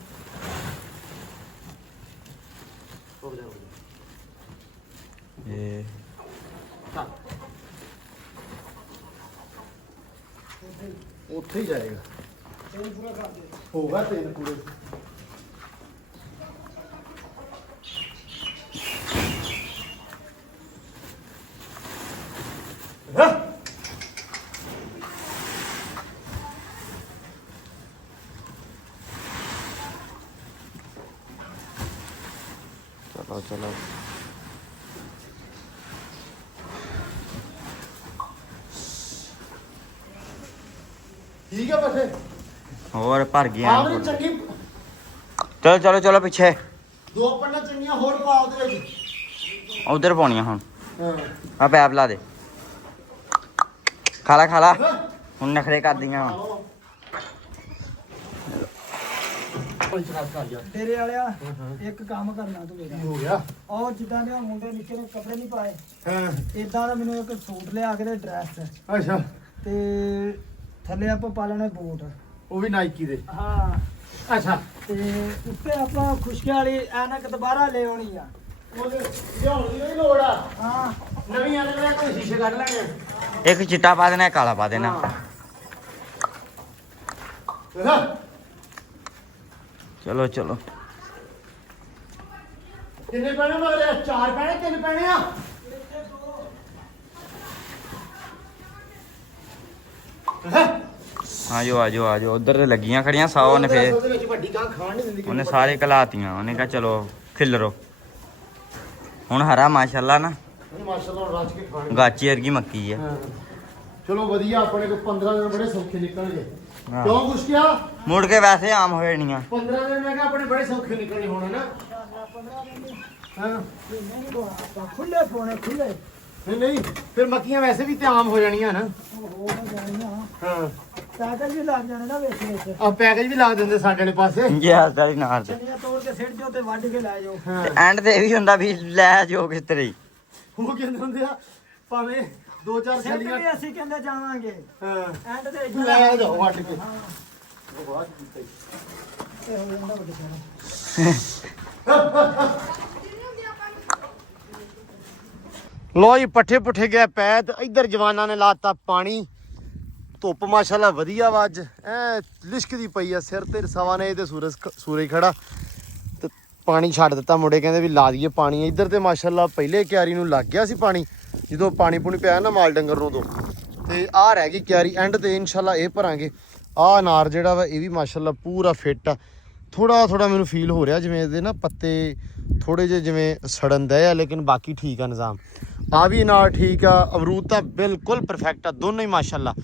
ਹੋ ਜਾ ਇਹ ਉੱਥੇ ਹੀ ਜਾਏਗਾ। ਹੋਗਾ ਤੇਲ ਪੂਰੇ। ਚਲੋ ਠੀਕ ਹੈ ਪੱਠੇ ਹੋਰ ਭਰ ਗਿਆ। ਆਵਰੀ ਚੰਗੀ ਚਲੋ ਪਿੱਛੇ। 2 ਪੰਨਾ ਚੰਗੀਆਂ ਹੋਰ ਪਾ ਉਹਦੇ ਵਿੱਚ। ਉਧਰ ਪਾਉਣੀਆਂ ਹੁਣ। ਹਾਂ ਆ ਪੈਪ ਲਾ ਦੇ। ਖਾਲਾ ਹੁਣ ਨਖਰੇ ਕਰਦੀਆਂ ਹੁਣ। ਤੇਰੇ ਵਾਲਿਆ ਇੱਕ ਕੰਮ ਕਰਨਾ ਤੂੰ ਮੇਰਾ। ਹੋ ਗਿਆ। ਔਰ ਜਿੱਦਾਂ ਦੇ ਮੁੰਡੇ ਨਿੱਕੇ ਨੇ ਕੱਪੜੇ ਨਹੀਂ ਪਾਏ ਹਾਂ ਇਦਾਂ ਦਾ ਮੈਨੂੰ ਇੱਕ ਸੂਟ ਲਿਆ ਕੇ ਦੇ ਡਰੈਸ ਅੱਛਾ ਤੇ ਥੱਲੇ ਆਪਾਂ ਪਾ ਲੈਣੇ ਬੂਟ। ਉਹ ਵੀ ਨਾਈਕੀ ਦੇ। ਹਾਂ ਅੱਛਾ ਤੇ ਉੱਤੇ ਆਪਾਂ ਖੁਸ਼ਕੀ ਵਾਲੀ ਐਨਕ ਦੁਬਾਰਾ ਲੈ ਆਉਣੀ ਆ। ਉਹਦੇ ਲਿਆਉਣ ਦੀ ਨਹੀਂ ਲੋੜ ਆ। ਹਾਂ ਨਵੀਂ ਆਣੇ ਨੇ ਕੋਈ ਸ਼ੀਸ਼ੇ ਕੱਢ ਲੈਣੇ। ਇੱਕ ਚਿੱਟਾ ਪਾ ਦੇਣਾ ਕਾਲਾ ਪਾ ਦੇਣਾ। ਹਾਂ ਚਲੋ ਕਿੰਨੇ ਪੈਣੇ ਮਗਰ 4 ਪੈਣੇ 3 ਪੈਣੇ ਆ। ਆਜੋ ਉਧਰ ਤੇ ਲੱਗੀਆਂ ਖੜੀਆਂ 100 ਨੇ ਫੇਰ। ਉਹਦੇ ਵਿੱਚ ਵੱਡੀ ਕਾਂ ਖਾਣ ਨਹੀਂ ਦਿੰਦੀ। ਉਹਨੇ ਸਾਰੇ ਕਲਾਤੀਆਂ। ਉਹਨੇ ਕਿਹਾ ਚਲੋ ਖਿਲਰੋ। ਹੁਣ ਹਰਾ ਮਾਸ਼ਾਅੱਲਾ ਨਾ ਮਾਸ਼ਾਅੱਲਾ ਰਾਜ ਕੇ ਖਾਣੇ। ਗਾਚੀ ਵਰਗੀ ਮੱਕੀ ਆ। ਹਾਂ ਚਲੋ ਵਧੀਆ। ਆਪਣੇ ਕੋ 15 ਦਿਨ ਬੜੇ ਸੌਖੇ ਨਿਕਲਣਗੇ। ਹਾਂ। ਕਿਉਂ ਕੁਛ ਕਿਹਾ ਮੁੜ ਕੇ ਵੈਸੇ ਆਮ ਹੋ ਜਾਣੀਆਂ। 15 ਦਿਨ ਮੈਂ ਕਿਹਾ ਆਪਣੇ ਬੜੇ ਸੌਖੇ ਨਿਕਲਣੇ ਹੁਣ ਨਾ। ਹਾਂ ਖੁੱਲੇ ਪਾਉਣੇ ਖੁੱਲੇ। ਨਹੀਂ ਫਿਰ ਮੱਕੀਆਂ ਵੈਸੇ ਵੀ ਤੇ ਆਮ ਹੋ ਜਾਣੀਆਂ ਨਾ। ਹੋ ਜਾਣੀਆਂ ਹਾਂ ਪੈਦਲ ਵੀ ਲੱਗ ਜਾਣੇ ਨਾ ਵਿੱਚ ਆ ਪੈਕੇਜ ਵੀ ਲਾ ਦਿੰਦੇ ਸਾਡੇ ਵਾਲੇ ਪਾਸੇ। ਜਿਆ ਸਾਰੀ ਨਾਰ ਤੇ ਚੰਨੀਆਂ ਤੋੜ ਕੇ ਸਿੱਟ ਦਿਓ ਤੇ ਵੱਢ ਕੇ ਲੈ ਜਾਓ। ਹਾਂ ਐਂਡ ਤੇ ਇਹ ਵੀ ਹੁੰਦਾ ਵੀ ਲੈ ਜੋ ਕਿਸ ਤਰ੍ਹਾਂ ਹੀ। ਉਹ ਕਹਿੰਦੇ ਹੁੰਦੇ ਆ ਭਾਵੇਂ 2-4 ਸਿੱਟ ਛੱਲੀਆਂ। ਵੀ ਅਸੀਂ ਕਹਿੰਦੇ ਜਾਵਾਂਗੇ ਹਾਂ ਐਂਡ ਤੇ ਇੱਦਾਂ ਲੈ ਜਾਓ ਵੱਢ ਕੇ। ਹਾਂ ਉਹ ਬਾਅਦ ਕੀਤਾ ਹੀ। ਇਹ ਹੋ ਜਾਂਦਾ ਵੱਡੇ ਸਾਰਾ। ਲੋ ਜੀ ਪੱਠੇ ਪੁੱਠੇ ਗਿਆ ਪੈ ਤੇ ਇੱਧਰ ਜਵਾਨਾਂ ਨੇ ਲਾਤਾ ਪਾਣੀ। ਧੁੱਪ ਮਾਸ਼ਾਅੱਲਾ ਵਧੀਆ ਵਾ ਅੱਜ ਐ ਲਿਸ਼ਕਦੀ ਪਈ ਆ ਸਿਰ ਤੇ ਸਵਾ ਨੇ ਤੇ ਸੂਰਜ ਖੜਾ ਤੇ ਪਾਣੀ ਛੱਡ ਦਿੱਤਾ। ਮੁੰਡੇ ਕਹਿੰਦੇ ਵੀ ਲਾ ਦਈਏ ਪਾਣੀ। ਇੱਧਰ ਤੇ ਮਾਸ਼ਾਅੱਲਾ ਪਹਿਲੇ ਕਿਆਰੀ ਨੂੰ ਲੱਗ ਗਿਆ ਸੀ ਪਾਣੀ ਜਦੋਂ ਪਾਣੀ ਪੂਣੀ ਪਿਆ ਨਾ ਮਾਲ ਡੰਗਰ ਨੂੰ ਤੋਂ। ਤੇ ਆਹ ਰਹਿ ਗਈ ਕਿਆਰੀ ਐਂਡ ਤੇ ਇਨਸ਼ਾਅੱਲਾ ਇਹ ਭਰਾਂਗੇ। ਆਹ ਅਨਾਰ ਜਿਹੜਾ ਵਾ ਇਹ ਵੀ ਮਾਸ਼ਾਅੱਲਾ ਪੂਰਾ ਫਿੱਟ ਆ। ਥੋੜਾ ਮੈਨੂੰ ਫੀਲ ਹੋ ਰਿਹਾ ਜਿਵੇਂ ਇਹਦੇ ਨਾ ਪੱਤੇ ਥੋੜੇ ਜਿਹੇ ਜਿਵੇਂ ਸੜਨ ਦੇ ਆ ਲੇਕਿਨ ਬਾਕੀ ਠੀਕ ਆ ਨਿਜ਼ਾਮ। ਆ ਵੀ ਅਨਾਰ ਠੀਕ ਆ। ਅਮਰੂਦ ਤਾਂ ਬਿਲਕੁਲ ਪਰਫੈਕਟ ਆ ਦੋਨੋਂ ਹੀ ਮਾਸ਼ਾਅੱਲਾ।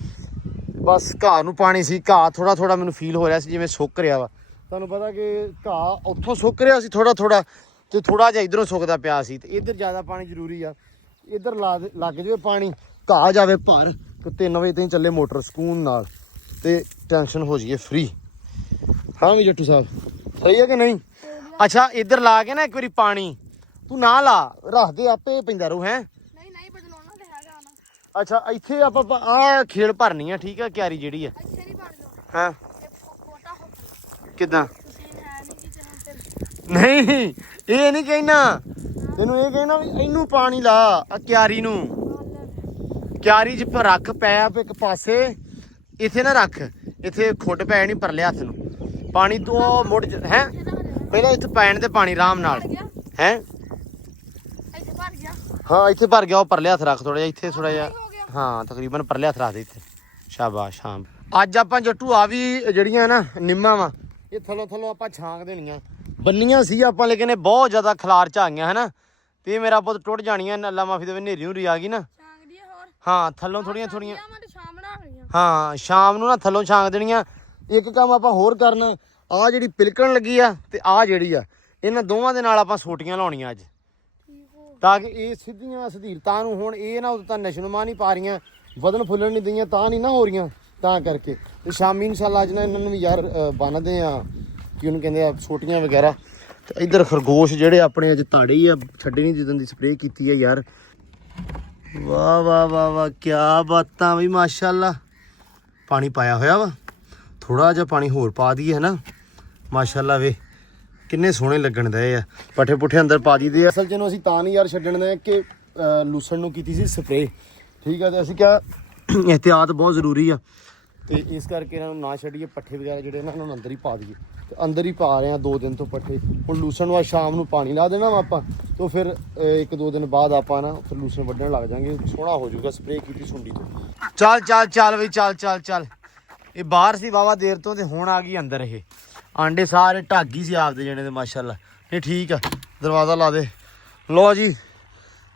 ਬਸ ਘਾਹ ਨੂੰ ਪਾਣੀ ਸੀ। ਘਾਹ ਥੋੜਾ ਮੈਨੂੰ ਫੀਲ ਹੋ ਰਿਹਾ ਸੀ ਜਿਵੇਂ ਸੁੱਕ ਰਿਹਾ ਵਾ। ਤੁਹਾਨੂੰ ਪਤਾ ਕਿ ਘਾਹ ਉੱਥੋਂ ਸੁੱਕ ਰਿਹਾ ਸੀ ਥੋੜਾ ਥੋੜਾ ਤੇ ਥੋੜਾ ਜਿਹਾ ਇਧਰੋਂ ਸੁੱਕਦਾ ਪਿਆ ਸੀ ਤੇ ਇੱਧਰ ਜ਼ਿਆਦਾ ਪਾਣੀ ਜ਼ਰੂਰੀ ਆ। ਇੱਧਰ ਲੱਗ ਜਾਵੇ ਪਾਣੀ, ਘਾਹ ਜਾਵੇ ਭਰ ਤੇ 3 ਵਜੇ ਤਾਈਂ ਚੱਲੇ ਮੋਟਰ ਸਕੂਨ ਨਾਲ ਤੇ ਟੈਨਸ਼ਨ ਹੋ ਜਾਈਏ ਫ੍ਰੀ। ਹਾਂ ਵੀ ਜੱਟੂ ਸਾਹਿਬ ਸਹੀ ਹੈ ਕਿ ਨਹੀਂ? ਅੱਛਾ ਇੱਧਰ ਲਾ ਕੇ ਨਾ ਇੱਕ ਵਾਰੀ ਪਾਣੀ ਤੂੰ ਨਾ ਲਾ, ਰੱਖ ਦੇ ਆਪੇ ਪੈਂਦਾ ਰਹੂ ਹੈ। ਨਹੀਂ ਬਦਲਾਉਣਾ ਤੇ ਹੈਗਾ ਨਾ। ਅੱਛਾ ਇੱਥੇ ਆਪਾਂ ਆਹ ਖੇਲ ਭਰਨੀ ਆ ਠੀਕ ਆ, ਕਿਆਰੀ ਜਿਹੜੀ ਆ ਇੱਥੇ ਨਹੀਂ ਪੜ ਲਓ ਹਾਂ ਇਹ ਫੋਟਾ ਹੋ ਕਿੱਦਾਂ? ਤੁਸੀਂ ਹੈ ਨਹੀਂ ਕਿ ਫਿਰ ਨਹੀਂ ਇਹ ਨਹੀਂ ਕਹਿਣਾ ਤੈਨੂੰ, ਇਹ ਕਹਿਣਾ ਵੀ ਇਹਨੂੰ ਪਾਣੀ ਲਾ ਆ ਕਿਆਰੀ ਨੂੰ, ਕਿਆਰੀ 'ਚ ਰੱਖ ਪੈਪ ਇੱਕ ਪਾਸੇ, ਇੱਥੇ ਨਾ ਰੱਖ, ਇੱਥੇ ਖੁੱਡ ਪੈ ਨਹੀਂ ਪਰਲੇ ਹੱਥ ਨੂੰ ਪਾਣੀ ਤੋਂ ਮੁੜ ਹੈ। ਪਹਿਲਾਂ ਇੱਥੇ ਪੈਣ ਤੇ ਪਾਣੀ ਆਰਾਮ ਨਾਲ ਹੈ। ਇੱਥੇ ਭਰ ਗਿਆ ਹਾਂ ਇੱਥੇ ਭਰ ਗਿਆ, ਉਹ ਪਰਲੇ ਹੱਥ ਰੱਖ ਥੋੜਾ ਜਿਹਾ ਇੱਥੇ ਥੋੜਾ ਜਿਹਾ, ਹੋ ਗਿਆ। ਹਾਂ ਤਕਰੀਬਨ ਪਰਲੇ ਹੱਥ ਰੱਖ ਦੇ ਇੱਥੇ। ਸ਼ਾਬਾਸ਼ ਸ਼ਾਮ। ਅੱਜ ਆਪਾਂ ਜੱਟੂ ਆ ਵੀ ਜਿਹੜੀਆਂ ਨਾ ਨਿੰਮਾਂ ਵਾ ਇਹ ਥੱਲੋਂ ਆਪਾਂ ਛਾਂਕ ਦੇਣੀਆਂ, ਬੰਨੀਆਂ ਸੀ ਆਪਾਂ ਲੇਕਿਨ ਇਹ ਬਹੁਤ ਜ਼ਿਆਦਾ ਖਲਾਰ ਚ ਆ ਗਈਆਂ ਹਨਾ, ਤੇ ਮੇਰਾ ਪੁੱਤ ਟੁੱਟ ਜਾਣੀਆਂ। ਅੱਲਾ ਮਾਫੀ ਦੇਵੇ ਹਨੇਰੀ ਹੁਰੀ ਆ ਗਈ ਨਾ, ਚਾਂਗਦੀ ਹੋਰ ਹਾਂ ਥੱਲੋਂ ਥੋੜੀਆਂ ਮੈਂ ਤੇ ਸ਼ਾਮ ਬਣਾ ਗਈਆਂ। ਹਾਂ ਸ਼ਾਮ ਨੂੰ ਨਾ ਥੱਲੋਂ ਛਾਂਕ ਦੇਣੀਆਂ। ਇੱਕ ਕੰਮ ਆਪਾਂ ਹੋਰ ਕਰਨਾ, ਆਹ ਜਿਹੜੀ ਪਿਲਕਣ ਲੱਗੀ ਆ ਤੇ ਆਹ ਜਿਹੜੀ ਆ, ਇਹਨਾਂ ਦੋਵਾਂ ਦੇ ਨਾਲ ਆਪਾਂ ਸੋਟੀਆਂ ਲਾਉਣੀਆਂ ਅੱਜ, ਠੀਕ ਹੋ ਤਾਂ ਕਿ ਇਹ ਸਿੱਧੀਆਂ ਸਧੀਰਤਾਂ ਨੂੰ ਹੁਣ ਇਹ ਨਾ ਉਦੋਂ ਤਾਂ ਨਸ਼ਨੁਮਾ ਨਹੀਂ ਪਾ ਰਹੀਆਂ, ਵਧਣ ਫੁੱਲਣ ਨਹੀਂ ਦਈਆਂ ਤਾਂ ਨਹੀਂ ਨਾ ਹੋ ਰਹੀਆਂ, ਤਾਂ ਕਰਕੇ ਤੇ ਸ਼ਾਮੀ ਇਨਸ਼ਾਅੱਲਾ ਅੱਜ ਨਾ ਇਹਨਾਂ ਨੂੰ ਵੀ ਯਾਰ ਬੰਨਦੇ ਆ ਕਿ ਉਹਨੂੰ ਕਹਿੰਦੇ ਆ ਸੋਟੀਆਂ ਵਗੈਰਾ। ਤੇ ਇੱਧਰ ਖਰਗੋਸ਼ ਜਿਹੜੇ ਆਪਣੇ ਅੱਜ ਤਾੜੇ ਹੀ ਆ, ਛੱਡੇ ਨਹੀਂ ਜਿੱਦਣ ਦੀ ਸਪਰੇਅ ਕੀਤੀ ਹੈ ਯਾਰ। ਵਾਹ ਵਾਹ ਵਾਹ ਵਾਹ ਕਿਆ ਬਾਤਾਂ ਬਈ ਮਾਸ਼ਾਅੱਲਾ। ਪਾਣੀ ਪਾਇਆ ਹੋਇਆ ਵਾ, ਥੋੜਾ ਜਿਹਾ ਪਾਣੀ ਹੋਰ ਪਾ ਦਈਏ ਹਨਾ। ਮਾਸ਼ਾਅੱਲਾ ਵੇ ਕਿੰਨੇ ਸੋਹਣੇ ਲੱਗਣ ਦਏ ਆ, ਪੱਠੇ ਪੁੱਠੇ ਅੰਦਰ ਪਾ ਦਈਦੇ ਆ। ਅਸਲ 'ਚ ਇਹਨੂੰ ਅਸੀਂ ਤਾਂ ਨਹੀਂ ਯਾਰ ਛੱਡਣ ਦੇ ਕਿ ਲੂਸਣ ਨੂੰ ਕੀਤੀ ਸੀ ਸਪਰੇਅ, ਠੀਕ ਆ, ਤੇ ਅਸੀਂ ਕਿਹਾ ਇਹਤਿਆਤ ਬਹੁਤ ਜ਼ਰੂਰੀ ਆ ਤੇ ਇਸ ਕਰਕੇ ਇਹਨਾਂ ਨੂੰ ਨਾ ਛੱਡੀਏ। ਪੱਠੇ ਵਗੈਰਾ ਜਿਹੜੇ ਨਾ ਇਹਨਾਂ ਨੂੰ ਅੰਦਰ ਹੀ ਪਾ ਦਈਏ, ਤੇ ਅੰਦਰ ਹੀ ਪਾ ਰਹੇ ਆ 2 ਦਿਨ ਤੋਂ ਪੱਠੇ। ਹੁਣ ਲੂਸਣ ਨੂੰ ਅੱਜ ਸ਼ਾਮ ਨੂੰ ਪਾਣੀ ਲਾ ਦੇਣਾ ਵਾ ਆਪਾਂ, ਤੇ ਫਿਰ 1-2 ਦਿਨ ਬਾਅਦ ਆਪਾਂ ਨਾ ਫਿਰ ਲੂਸਣ ਵੱਢਣ ਲੱਗ ਜਾਾਂਗੇ, ਸੋਹਣਾ ਹੋ ਜਾਊਗਾ ਸਪਰੇਅ ਕੀਤੀ ਸੁੰਡੀ ਤੋਂ। ਚੱਲ ਚੱਲ ਚੱਲ ਬਈ ਚੱਲ ਚੱਲ ਚੱਲ। ਇਹ ਬਾਹਰ ਸੀ ਵਾਵਾ ਦੇਰ ਤੋਂ ਤੇ ਹੁਣ ਆ ਗਈ ਅੰਦਰ। ਇਹ ਆਂਡੇ ਸਾਰੇ ਢਾਗੀ ਸੀ ਆਪਦੇ ਜਣੇ ਦੇ ਮਾਸ਼ਾਅੱਲਾ। ਇਹ ਠੀਕ ਆ, ਦਰਵਾਜ਼ਾ ਲਾ ਦੇ। ਲੋ ਜੀ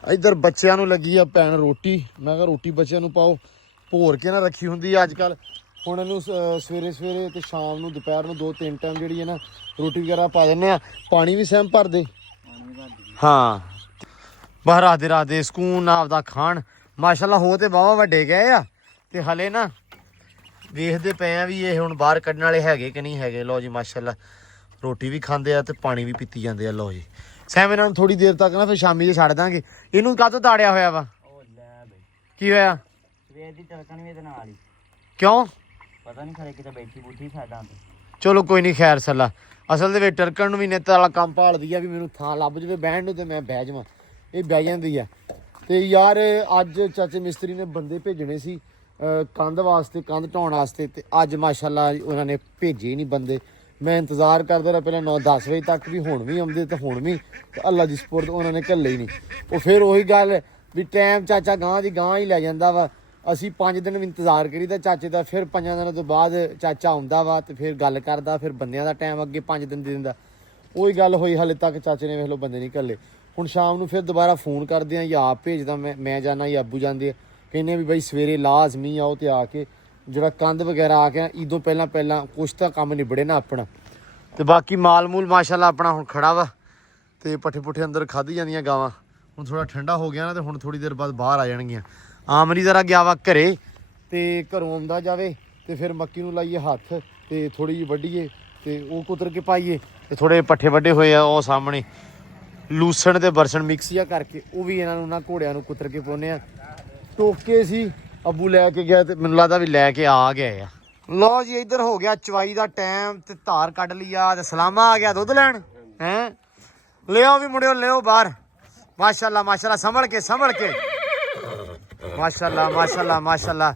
ਇੱਧਰ ਬੱਚਿਆਂ ਨੂੰ ਲੱਗੀ ਆ ਪੈਣ ਰੋਟੀ। ਮੈਂ ਕਿਹਾ ਰੋਟੀ ਬੱਚਿਆਂ ਨੂੰ ਪਾਓ, ਭੋਰ ਕੇ ਨਾ ਰੱਖੀ ਹੁੰਦੀ ਆ ਅੱਜ ਕੱਲ। ਹੁਣ ਇਹਨੂੰ ਸਵੇਰੇ ਸਵੇਰੇ ਤੇ ਸ਼ਾਮ ਨੂੰ ਦੁਪਹਿਰ ਨੂੰ 2-3 ਟਾਈਮ ਜਿਹੜੀ ਹੈ ਨਾ ਰੋਟੀ ਵਗੈਰਾ ਪਾ ਦਿੰਦੇ ਆ। ਪਾਣੀ ਵੀ ਸਹਿਮ ਭਰ ਦੇ, ਹਾਂ ਬਾਹਰ ਰਾਤ ਦੇ ਸਕੂਨ ਨਾਲ ਆਪਦਾ ਖਾਣ। ਮਾਸ਼ਾਅੱਲਾ ਹੋ ਤੇ ਵਾਹਵਾ ਵੱਡੇ ਗਏ ਆ, ਤੇ ਹਲੇ ਨਾ ਵੇਖਦੇ ਪਏ ਆ ਵੀ ਇਹ ਹੁਣ ਬਾਹਰ ਕੱਢਣ ਵਾਲੇ ਹੈਗੇ ਕਿ ਨਹੀਂ ਹੈਗੇ। ਲਓ ਜੀ ਮਾਸ਼ਾਅੱਲਾ ਰੋਟੀ ਵੀ ਖਾਂਦੇ ਆ ਤੇ ਪਾਣੀ ਵੀ ਪੀਤੀ ਜਾਂਦੇ ਆ। ਲਓ ਜੀ ਸਹਿਮ ਇਹਨਾਂ ਨੂੰ ਥੋੜੀ ਦੇਰ ਤੱਕ ਨਾ ਫਿਰ ਸ਼ਾਮੀ ਜੇ ਛੱਡ ਦਾਂਗੇ। ਇਹਨੂੰ ਕਾਹਤੋਂ ਤਾੜਿਆ ਹੋਇਆ ਵਾ? ਉਹ ਲੈ ਬਈ ਕੀ ਹੋਇਆ? ਸਵੇਰ ਦੀ ਟਲਕਣ ਵੀ ਇਹਦੇ ਨਾਲ ਹੀ, ਕਿਉਂ? ਪਤਾ ਨਹੀਂ ਖਰੇ ਕਿਤੇ ਬੈਠੀ ਬੂਠੀ ਸਾਡਾ ਤੇ। ਚਲੋ ਕੋਈ ਨਹੀਂ ਖੈਰ ਸੱਲਾ। ਅਸਲ ਦੇ ਵਿੱਚ ਟਰਕਣ ਨੂੰ ਵੀ ਨਿੱਤ ਵਾਲਾ ਕੰਮ ਭਾਲਦੀ ਆ ਵੀ ਮੈਨੂੰ ਥਾਂ ਲੱਭ ਜਵੇ ਬਹਿਣ ਨੂੰ ਤੇ ਮੈਂ ਬਹਿ ਜਾਵਾਂ। ਇਹ ਬਹਿ ਜਾਂਦੀ ਆ। ਤੇ ਯਾਰ ਅੱਜ ਚਾਚੇ ਮਿਸਤਰੀ ਨੇ ਬੰਦੇ ਭੇਜਣੇ ਸੀ ਕੰਧ ਵਾਸਤੇ, ਕੰਧ ਢਾਉਣ ਵਾਸਤੇ, ਤੇ ਅੱਜ ਮਾਸ਼ਾਅੱਲਾ ਉਹਨਾਂ ਨੇ ਭੇਜੇ ਨਹੀਂ ਬੰਦੇ। ਮੈਂ ਇੰਤਜ਼ਾਰ ਕਰਦਾ ਰਿਹਾ ਪਹਿਲਾਂ 9-10 ਵਜੇ ਤੱਕ ਵੀ, ਹੁਣ ਵੀ ਆਉਂਦੇ ਤੇ ਹੁਣ ਵੀ, ਤੇ ਅੱਲਾ ਦੀ ਸਪੁਰਦ ਉਹਨਾਂ ਨੇ ਘੱਲੇ ਹੀ ਨਹੀਂ। ਉਹ ਫਿਰ ਉਹੀ ਗੱਲ ਵੀ ਟਾਈਮ ਚਾਚਾ ਗਾਂ ਦੀ ਗਾਂ ਹੀ ਲੈ ਜਾਂਦਾ ਵਾ। ਅਸੀਂ 5 ਦਿਨ ਵੀ ਇੰਤਜ਼ਾਰ ਕਰੀਦਾ ਚਾਚੇ ਦਾ, ਫਿਰ 5 ਦਿਨਾਂ ਤੋਂ ਬਾਅਦ ਚਾਚਾ ਆਉਂਦਾ ਵਾ ਤੇ ਫਿਰ ਗੱਲ ਕਰਦਾ, ਫਿਰ ਬੰਦਿਆਂ ਦਾ ਟਾਈਮ ਅੱਗੇ 5 ਦਿਨ ਦੇ ਦਿੰਦਾ। ਉਹੀ ਗੱਲ ਹੋਈ, ਹਾਲੇ ਤੱਕ ਚਾਚੇ ਨੇ ਵੇਖ ਲਓ ਬੰਦੇ ਨਹੀਂ ਘੱਲੇ। ਹੁਣ ਸ਼ਾਮ ਨੂੰ ਫਿਰ ਦੁਬਾਰਾ ਫੋਨ ਕਰਦੇ ਆ, ਜਾਂ ਆਪ ਭੇਜਦਾ ਮੈਂ ਜਾਣਾ ਜਾਂ ਅੱਬੂ ਜਾਂਦੇ ਆ, ਕਹਿੰਦੇ ਵੀ ਬਾਈ ਸਵੇਰੇ ਲਾਜ਼ਮੀ ਆਓ ਤੇ ਆ ਕੇ ਜਿਹੜਾ ਕੰਧ ਵਗੈਰਾ ਆ ਕੇ ਈਦੋਂ ਪਹਿਲਾਂ ਕੁਛ ਤਾਂ ਕੰਮ ਨਿਬੜੇ ਨਾ ਆਪਣਾ। ਤੇ ਬਾਕੀ ਮਾਲ ਮੂਲ ਮਾਸ਼ਾਅੱਲਾ ਆਪਣਾ ਹੁਣ ਖੜਾ ਵਾ, ਤੇ ਪੱਠੇ ਪੁੱਠੇ ਅੰਦਰ ਖਾਧੀ ਜਾਂਦੀਆਂ ਗਾਵਾਂ। ਹੁਣ ਥੋੜਾ ਠੰਡਾ ਹੋ ਗਿਆ ਨਾ, ਤੇ ਹੁਣ ਥੋੜੀ ਦੇਰ ਬਾਅਦ ਬਾਹਰ ਆ ਜਾਣਗੀਆਂ। ਆਮਰੀ ਜ਼ਰਾ ਗਿਆ ਵਾ ਘਰੇ, ਤੇ ਘਰੋਂ ਆਉਂਦਾ ਜਾਵੇ ਤੇ ਫਿਰ ਮੱਕੀ ਨੂੰ ਲਾਈਏ ਹੱਥ ਤੇ ਥੋੜੀ ਜਿਹੀ ਵੱਢੀਏ ਤੇ ਉਹ ਕੁਤਰ ਕੇ ਪਾਈਏ। ਤੇ ਥੋੜੇ ਪੱਠੇ ਵੱਢੇ ਹੋਏ ਆ ਉਹ ਸਾਹਮਣੇ, ਲੂਸਣ ਤੇ ਬਰਸਣ ਮਿਕਸ ਜਿਹਾ ਕਰਕੇ, ਉਹ ਵੀ ਇਹਨਾਂ ਨੂੰ ਨਾ ਘੋੜਿਆਂ ਨੂੰ ਕੁਤਰ ਕੇ ਪਾਉਂਦੇ ਆ। ਟੋਕੇ ਸੀ ਅੱਬੂ ਲੈ ਕੇ ਗਿਆ ਤੇ ਮੈਨੂੰ ਲੱਗਦਾ ਵੀ ਲੈ ਕੇ ਆ ਗਏ ਆ। ਲਓ ਜੀ ਇੱਧਰ ਹੋ ਗਿਆ ਚਵਾਈ ਦਾ ਟਾਈਮ, ਤੇ ਧਾਰ ਕੱਢ ਲਈ ਆ, ਤੇ ਸਲਾਮਾ ਆ ਗਿਆ ਦੁੱਧ ਲੈਣ। ਹੈ ਲਿਓ ਵੀ ਮੁੰਡਿਓ, ਲਿਓ ਬਾਹਰ। ਮਾਸ਼ਾਅੱਲਾ ਮਾਸ਼ਾਅੱਲਾ, ਸੰਭਲ ਕੇ ਮਾਸ਼ਾਅੱਲਾ ਮਾਸ਼ਾਅੱਲਾ ਮਾਸ਼ਾਅੱਲਾ,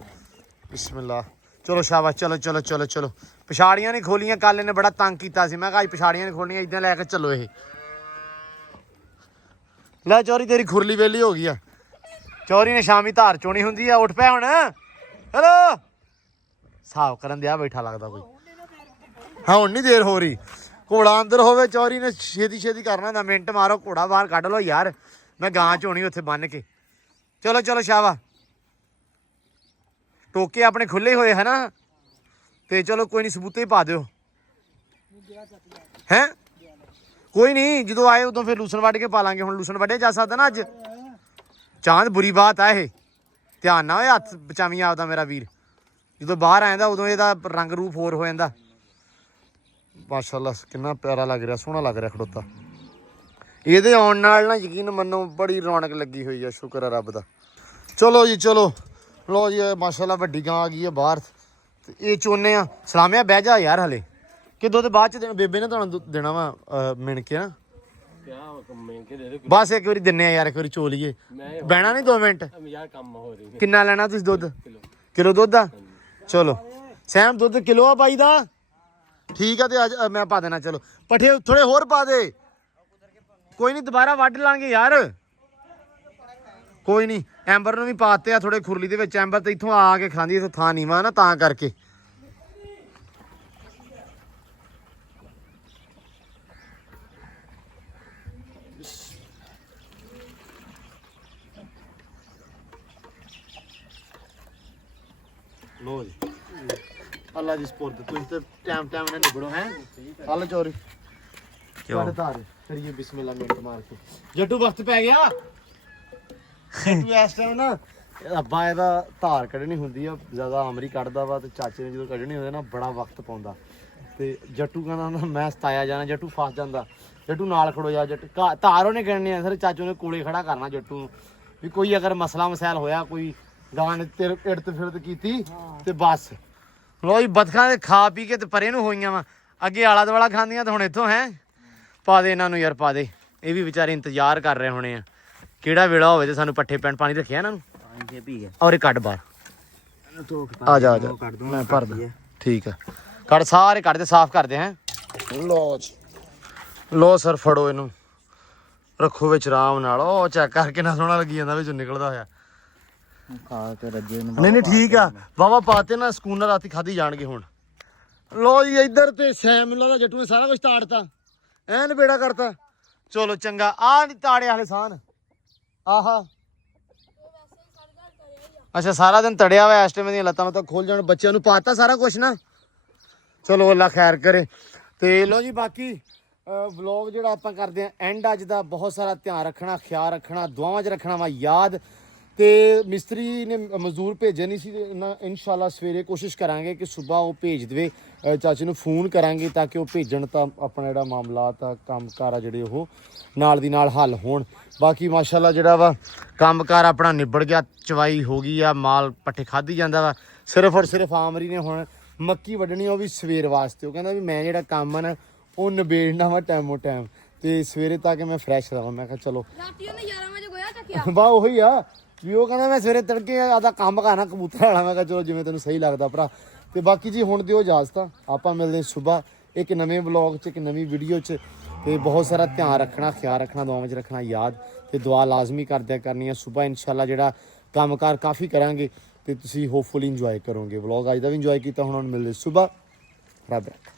ਬਿਸਮਿਲ੍ਲਾ। ਚਲੋ ਸ਼ਾਬਾਸ਼, ਚਲੋ। ਪਿਛਾੜੀਆਂ ਨਹੀਂ ਖੋਲੀਆਂ, ਕੱਲ ਇਹਨੇ ਬੜਾ ਤੰਗ ਕੀਤਾ ਸੀ। ਮੈਂ ਕਿਹਾ ਅੱਜ ਪਿਛਾੜੀਆਂ ਨਹੀਂ ਖੋਲੀਆਂ, ਇਦਾਂ ਲੈ ਕੇ ਚੱਲੋ। ਇਹ ਲੈ ਚੋਰੀ ਤੇਰੀ ਖੁਰਲੀ ਵੇਲੀ ਹੋ ਗਈ ਆ। ਚੋਰੀ ਨੇ ਸ਼ਾਮੀ ਧਾਰ ਚੋਣੀ ਹੁੰਦੀ ਆ। ਉੱਠ ਪਿਆ ਹੁਣ, ਹੈਲੋ ਸਾਫ ਕਰਨ ਦਿਆ ਬੈਠਾ ਲੱਗਦਾ ਕੋਈ। ਹਾਂ ਹੁਣ ਨਹੀਂ ਦੇਰ ਹੋ ਰਹੀ। ਘੋੜਾ ਅੰਦਰ ਹੋਵੇ, ਚੋਰੀ ਨੇ ਛੇਤੀ ਕਰਨਾ ਹੁੰਦਾ। ਮਿੰਟ ਮਾਰੋ, ਘੋੜਾ ਬਾਹਰ ਕੱਢ ਲਓ ਯਾਰ, ਮੈਂ ਗਾਂ ਚੋਣੀ ਉੱਥੇ ਬੰਨ ਕੇ। ਚਲੋ ਸ਼ਾਬਾ। ਟੋਕੇ ਆਪਣੇ ਖੁੱਲੇ ਹੋਏ ਹੈ ਨਾ, ਤੇ ਚਲੋ ਕੋਈ ਨਹੀਂ, ਸਬੂਤੇ ਹੀ ਪਾ ਦਿਓ। ਹੈ ਕੋਈ ਨਹੀਂ, ਜਦੋਂ ਆਏ ਉਦੋਂ ਫਿਰ ਲੂਸਣ ਵੱਢ ਕੇ ਪਾ ਲਾਂਗੇ। ਹੁਣ ਲੂਸਣ ਵੱਢਿਆ ਜਾ ਸਕਦਾ ਨਾ ਅੱਜ। ਚਾਂਦ ਬੁਰੀ ਬਾਤ ਆ ਇਹ, ਧਿਆਨ ਨਾ ਹੋਏ ਹੱਥ ਬਚਾਵੀਂ ਆਪਦਾ ਮੇਰਾ ਵੀਰ। ਜਦੋਂ ਬਾਹਰ ਆਇਂਦਾ ਉਦੋਂ ਇਹਦਾ ਰੰਗ ਰੂਪ ਹੋਰ ਹੋ ਜਾਂਦਾ। ਮਾਸ਼ਾਅੱਲਾ ਕਿੰਨਾ ਪਿਆਰਾ ਲੱਗ ਰਿਹਾ, ਸੋਹਣਾ ਲੱਗ ਰਿਹਾ ਖੜੋਤਾ। ਇਹਦੇ ਆਉਣ ਨਾਲ ਨਾ ਯਕੀਨ ਮੰਨੋ ਬੜੀ ਰੌਣਕ ਲੱਗੀ ਹੋਈ ਆ, ਸ਼ੁਕਰ ਆ ਰੱਬ ਦਾ। ਚਲੋ ਜੀ ਚਲੋ, ਲੋ ਜੀ ਮਾਸ਼ਾਅੱਲਾ ਵੱਡੀ ਗਾਂ ਆ ਗਈ ਆ ਬਾਹਰ ਤੇ ਇਹ ਚੋਨੇ ਆ। ਸਲਾਮਿਆ ਬਹਿ ਜਾ ਯਾਰ, ਹਲੇ ਕਿ ਦੁੱਧ ਬਾਅਦ ਚ ਦੇਣਾ, ਬੇਬੇ ਨੇ ਤੁਹਾਨੂੰ ਦੇਣਾ ਵਾ ਮਿਣ ਕੇ ਨਾ। ਬਸ ਇੱਕ ਵਾਰੀ ਦਿੰਨੇ ਆ ਯਾਰ, ਇੱਕ ਵਾਰੀ ਚੋ ਲਈਏ। ਬਹਿਣਾ ਨਹੀਂ 2 ਮਿੰਟ ਕਿੰਨਾ ਲੈਣਾ ਤੁਸੀਂ ਦੁੱਧ? ਕਿਲੋ ਦੁੱਧ ਆ? ਚਲੋ ਸੈਮ ਦੁੱਧ ਕਿਲੋ ਆ ਬਾਈ ਦਾ, ਠੀਕ ਆ। ਤੇ ਅੱਜ ਮੈਂ ਪਾ ਦੇਣਾ। ਚਲੋ ਪੱਠੇ ਥੋੜੇ ਹੋਰ ਪਾ ਦੇ, ਕੋਈ ਨਹੀਂ ਦੁਬਾਰਾ ਵੱਢ ਲਾਂਗੇ ਯਾਰ, ਕੋਈ ਨਹੀਂ। ਐਂਬਰ ਨੂੰ ਵੀ ਪਾਤੇ ਆ ਥੋੜੇ ਖੁਰਲੀ ਦੇ ਵਿੱਚ। ਐਂਬਰ ਤੇ ਇੱਥੋਂ ਆ ਕੇ ਖਾਂਦੀ, ਇੱਥੋਂ ਥਾਂ ਨੀਵਾਂ ਨਾ ਤਾਂ ਕਰਕੇ। ਲੋ ਜੀ ਅੱਲਾ ਜੀ ਸਪੋਰਟ, ਤੁਸੀਂ ਤੇ ਟਾਈਮ ਨਾਲ ਨਿਬੜੋ ਹੈ। ਹਲ ਚੋਰੀ ਕਿਉਂ ਧਾਰ ਕਰੀਏ ਬਿਸਮਿਲ੍ਲਾ ਮਿੰਟ ਮਾਰ ਕੇ। ਜੱਟੂ ਵਕਤ ਪੈ ਗਿਆ। ਜੱਟੂ ਇਸ ਟਾਈਮ ਨਾ ਅੱਬਾ ਇਹਦਾ ਧਾਰ ਕੱਢਣੀ ਹੁੰਦੀ ਆ, ਜ਼ਿਆਦਾ ਆਮਰੀ ਕੱਢਦਾ ਵਾ, ਤੇ ਚਾਚੇ ਨੇ ਜਦੋਂ ਕੱਢਣੀ ਹੁੰਦੀ ਨਾ ਬੜਾ ਵਕਤ ਪਾਉਂਦਾ। ਤੇ ਜੱਟੂ ਕਹਿੰਦਾ ਹੁੰਦਾ ਮੈਂ ਸਤਾਇਆ ਜਾਣਾ, ਜੱਟੂ ਫਸ ਜਾਂਦਾ। ਜੱਟੂ ਨਾਲ ਖੜੋ ਜਾ, ਜੱਟੂ ਧਾਰ ਉਹਨੇ ਕੱਢਣੀ ਆ, ਸਰ ਚਾਚੂ ਨੇ ਕੋਲੇ ਖੜਾ ਕਰਨਾ ਜੱਟੂ ਨੂੰ, ਵੀ ਕੋਈ ਅਗਰ ਮਸਲਾ ਮਸੈਲ ਹੋਇਆ, ਕੋਈ ਗਾਂ ਨੇ ਤੇਰੇ ਇੜਤ ਫਿਰਤ ਕੀਤੀ ਤੇ ਬਸ। ਲੋ ਜੀ ਬਤਖਾਂ ਦੇ ਖਾ ਪੀ ਕੇ ਤੇ ਪਰੇ ਨੂੰ ਹੋਈਆਂ ਵਾ, ਅੱਗੇ ਆਲਾ ਦੁਆਲਾ ਖਾਂਦੀਆਂ ਤੇ ਹੁਣ ਇੱਥੋਂ ਹੈ। ਪਾ ਦੇ ਇਹਨਾਂ ਨੂੰ ਯਾਰ, ਪਾ ਦੇ। ਇਹ ਵੀ ਵਿਚਾਰੇ ਇੰਤਜ਼ਾਰ ਕਰ ਰਹੇ ਹੋਣੇ ਆ ਕਿਹੜਾ ਵੇਲਾ ਹੋਵੇ ਤੇ ਸਾਨੂੰ ਪੱਠੇ ਪੈਣ ਪਾਣੀ ਰੱਖਿਆ ਇਹਨਾਂ ਨੂੰ। ਔਰ ਇਹ ਕੱਢ ਬਾਹਰ, ਆ ਜਾ ਆ ਜਾ, ਮੈਂ ਭਰਦਾ। ਠੀਕ ਆ, ਕੱਢ ਸਾਰੇ ਕੱਢ ਦੇ, ਸਾਫ਼ ਕਰਦੇ ਹੈ। ਲੋ ਜੀ ਲੋ ਸਰ, ਫੜੋ ਇਹਨੂੰ, ਰੱਖੋ ਵਿੱਚ ਆਰਾਮ ਨਾਲ। ਉਹ ਚੈੱਕ ਕਰਕੇ ਨਾ ਸੋਹਣਾ ਲੱਗੀ ਜਾਂਦਾ ਵਿੱਚੋਂ ਨਿਕਲਦਾ ਹੋਇਆ। ਖਾ ਕੇ ਰੱਜੇ ਨੂੰ ਨਹੀਂ ਠੀਕ ਆ, ਵਾਵਾ ਪਾਤੇ ਨਾ, ਸਕੂਨ ਨਾਲ ਰਾਤੀ ਖਾਧੀ ਜਾਣਗੇ ਹੁਣ। ਲੋ ਜੀ ਇੱਧਰ ਤੇ ਸੈਮ ਦਾ ਜੱਟੂ ਨੇ ਸਾਰਾ ਕੁਝ ਤਾੜਤਾ, ਐਨ ਬੇੜਾ ਕਰਤਾ। ਚਲੋ ਚੰਗਾ, ਆ ਨਹੀਂ ਤਾੜੇ ਵਾਲੇ ਸਾਨ, ਆਹਾ ਅੱਛਾ ਸਾਰਾ ਦਿਨ ਤੜਿਆ ਹੋਇਆ। ਇਸ ਟਾਈਮ ਦੀਆਂ ਲੱਤਾਂ ਤਾਂ ਖੋਲ ਜਾਣ, ਬੱਚਿਆਂ ਨੂੰ ਪਾਤਾ ਸਾਰਾ ਕੁਝ ਨਾ। ਚਲੋ ਅੱਲਾ ਖੈਰ ਕਰੇ। ਤੇ ਲੋ ਜੀ ਬਾਕੀ ਵਲੌਗ ਜਿਹੜਾ ਆਪਾਂ ਕਰਦੇ ਆਂ ਐਂਡ ਅੱਜ ਦਾ, ਬਹੁਤ ਸਾਰਾ ਧਿਆਨ ਰੱਖਣਾ, ਖਿਆਲ ਰੱਖਣਾ, ਦੁਆਵਾਂ 'ਚ ਰੱਖਣਾ ਵਾ ਯਾਦ। ਤੇ ਮਿਸਤਰੀ ਨੇ ਮਜ਼ਦੂਰ ਭੇਜੇ ਨਹੀਂ ਸੀ, ਇਨਸ਼ਾਅੱਲਾ ਸਵੇਰੇ ਕੋਸ਼ਿਸ਼ ਕਰਾਂਗੇ ਕਿ ਸਵੇਰ ਉਹ ਭੇਜ ਦੇਵੇ। ਚਾਚੇ ਨੂੰ ਫੋਨ ਕਰਾਂਗੇ ਤਾਂ ਕਿ ਉਹ ਭੇਜਣ, ਤਾਂ ਆਪਣਾ ਜਿਹੜਾ ਮਾਮਲਾਤ ਆ ਕੰਮਕਾਰ ਆ ਜਿਹੜੇ ਉਹ ਨਾਲ ਦੀ ਨਾਲ ਹੱਲ ਹੋਣ। ਬਾਕੀ ਮਾਸ਼ਾਅੱਲਾ ਜਿਹੜਾ ਵਾ ਕੰਮਕਾਰ ਆਪਣਾ ਨਿਬੜ ਗਿਆ, ਚਵਾਈ ਹੋ ਗਈ ਆ, ਮਾਲ ਪੱਠੇ ਖਾਧੀ ਜਾਂਦਾ ਵਾ। ਸਿਰਫ ਔਰ ਸਿਰਫ ਆਮਰੀ ਨੇ ਹੁਣ ਮੱਕੀ ਵੱਢਣੀ, ਉਹ ਵੀ ਸਵੇਰ ਵਾਸਤੇ। ਉਹ ਕਹਿੰਦਾ ਵੀ ਮੈਂ ਜਿਹੜਾ ਕੰਮ ਆ ਨਾ ਉਹ ਨਿਬੇੜਨਾ ਵਾ ਟਾਈਮੋ ਟਾਈਮ, ਤੇ ਸਵੇਰੇ ਤੱਕ ਮੈਂ ਫਰੈਸ਼ ਰਹਾਂ। ਮੈਂ ਕਿਹਾ ਚਲੋ ਰਾਤੀ ਉਹਨੇ 11 ਵਜੇ ਗੋਇਆ ਚੱਕਿਆ। ਬਾ ਉਹੀ ਆ ਵੀ ਉਹ ਕਹਿੰਦਾ ਮੈਂ ਸਵੇਰੇ ਤੜਕੇ ਆਦਾ ਕੰਮ ਕਰਨਾ ਕਬੂਤਰ ਵਾਲਾ। ਮੈਂ ਕਿਹਾ ਚਲੋ ਜਿਵੇਂ ਤੈਨੂੰ ਸਹੀ ਲੱਗਦਾ ਭਰਾ। ਤੇ ਬਾਕੀ ਜੀ ਹੁਣ ਦਿਓ ਇਜਾਜ਼ਤ, ਆਪਾਂ ਮਿਲਦੇ ਸਵੇਰ ਇੱਕ ਨਵੇਂ ਵਲੌਗ 'ਚ, ਇੱਕ ਨਵੀਂ ਵੀਡੀਓ 'ਚ। ਤੇ ਬਹੁਤ ਸਾਰਾ ਧਿਆਨ ਰੱਖਣਾ, ਖਿਆਲ ਰੱਖਣਾ, ਦੁਆਵਾਂ 'ਚ ਰੱਖਣਾ ਯਾਦ, ਤੇ ਦੁਆ ਲਾਜ਼ਮੀ ਕਰਦਿਆ ਕਰਨੀ ਆ। ਸਵੇਰ ਇਨਸ਼ਾਅੱਲਾ ਜਿਹੜਾ ਕੰਮਕਾਰ ਕਾਫੀ ਕਰਾਂਗੇ ਤੇ ਤੁਸੀਂ ਹੋਪਫੁਲੀ ਇੰਜੋਏ ਕਰੋਗੇ। ਵਲੌਗ ਅੱਜ ਦਾ ਵੀ ਇੰਜੋਏ ਕੀਤਾ। ਹੁਣ ਮਿਲਦੇ ਸਵੇਰ, ਰੱਬ ਰੱਖਾ।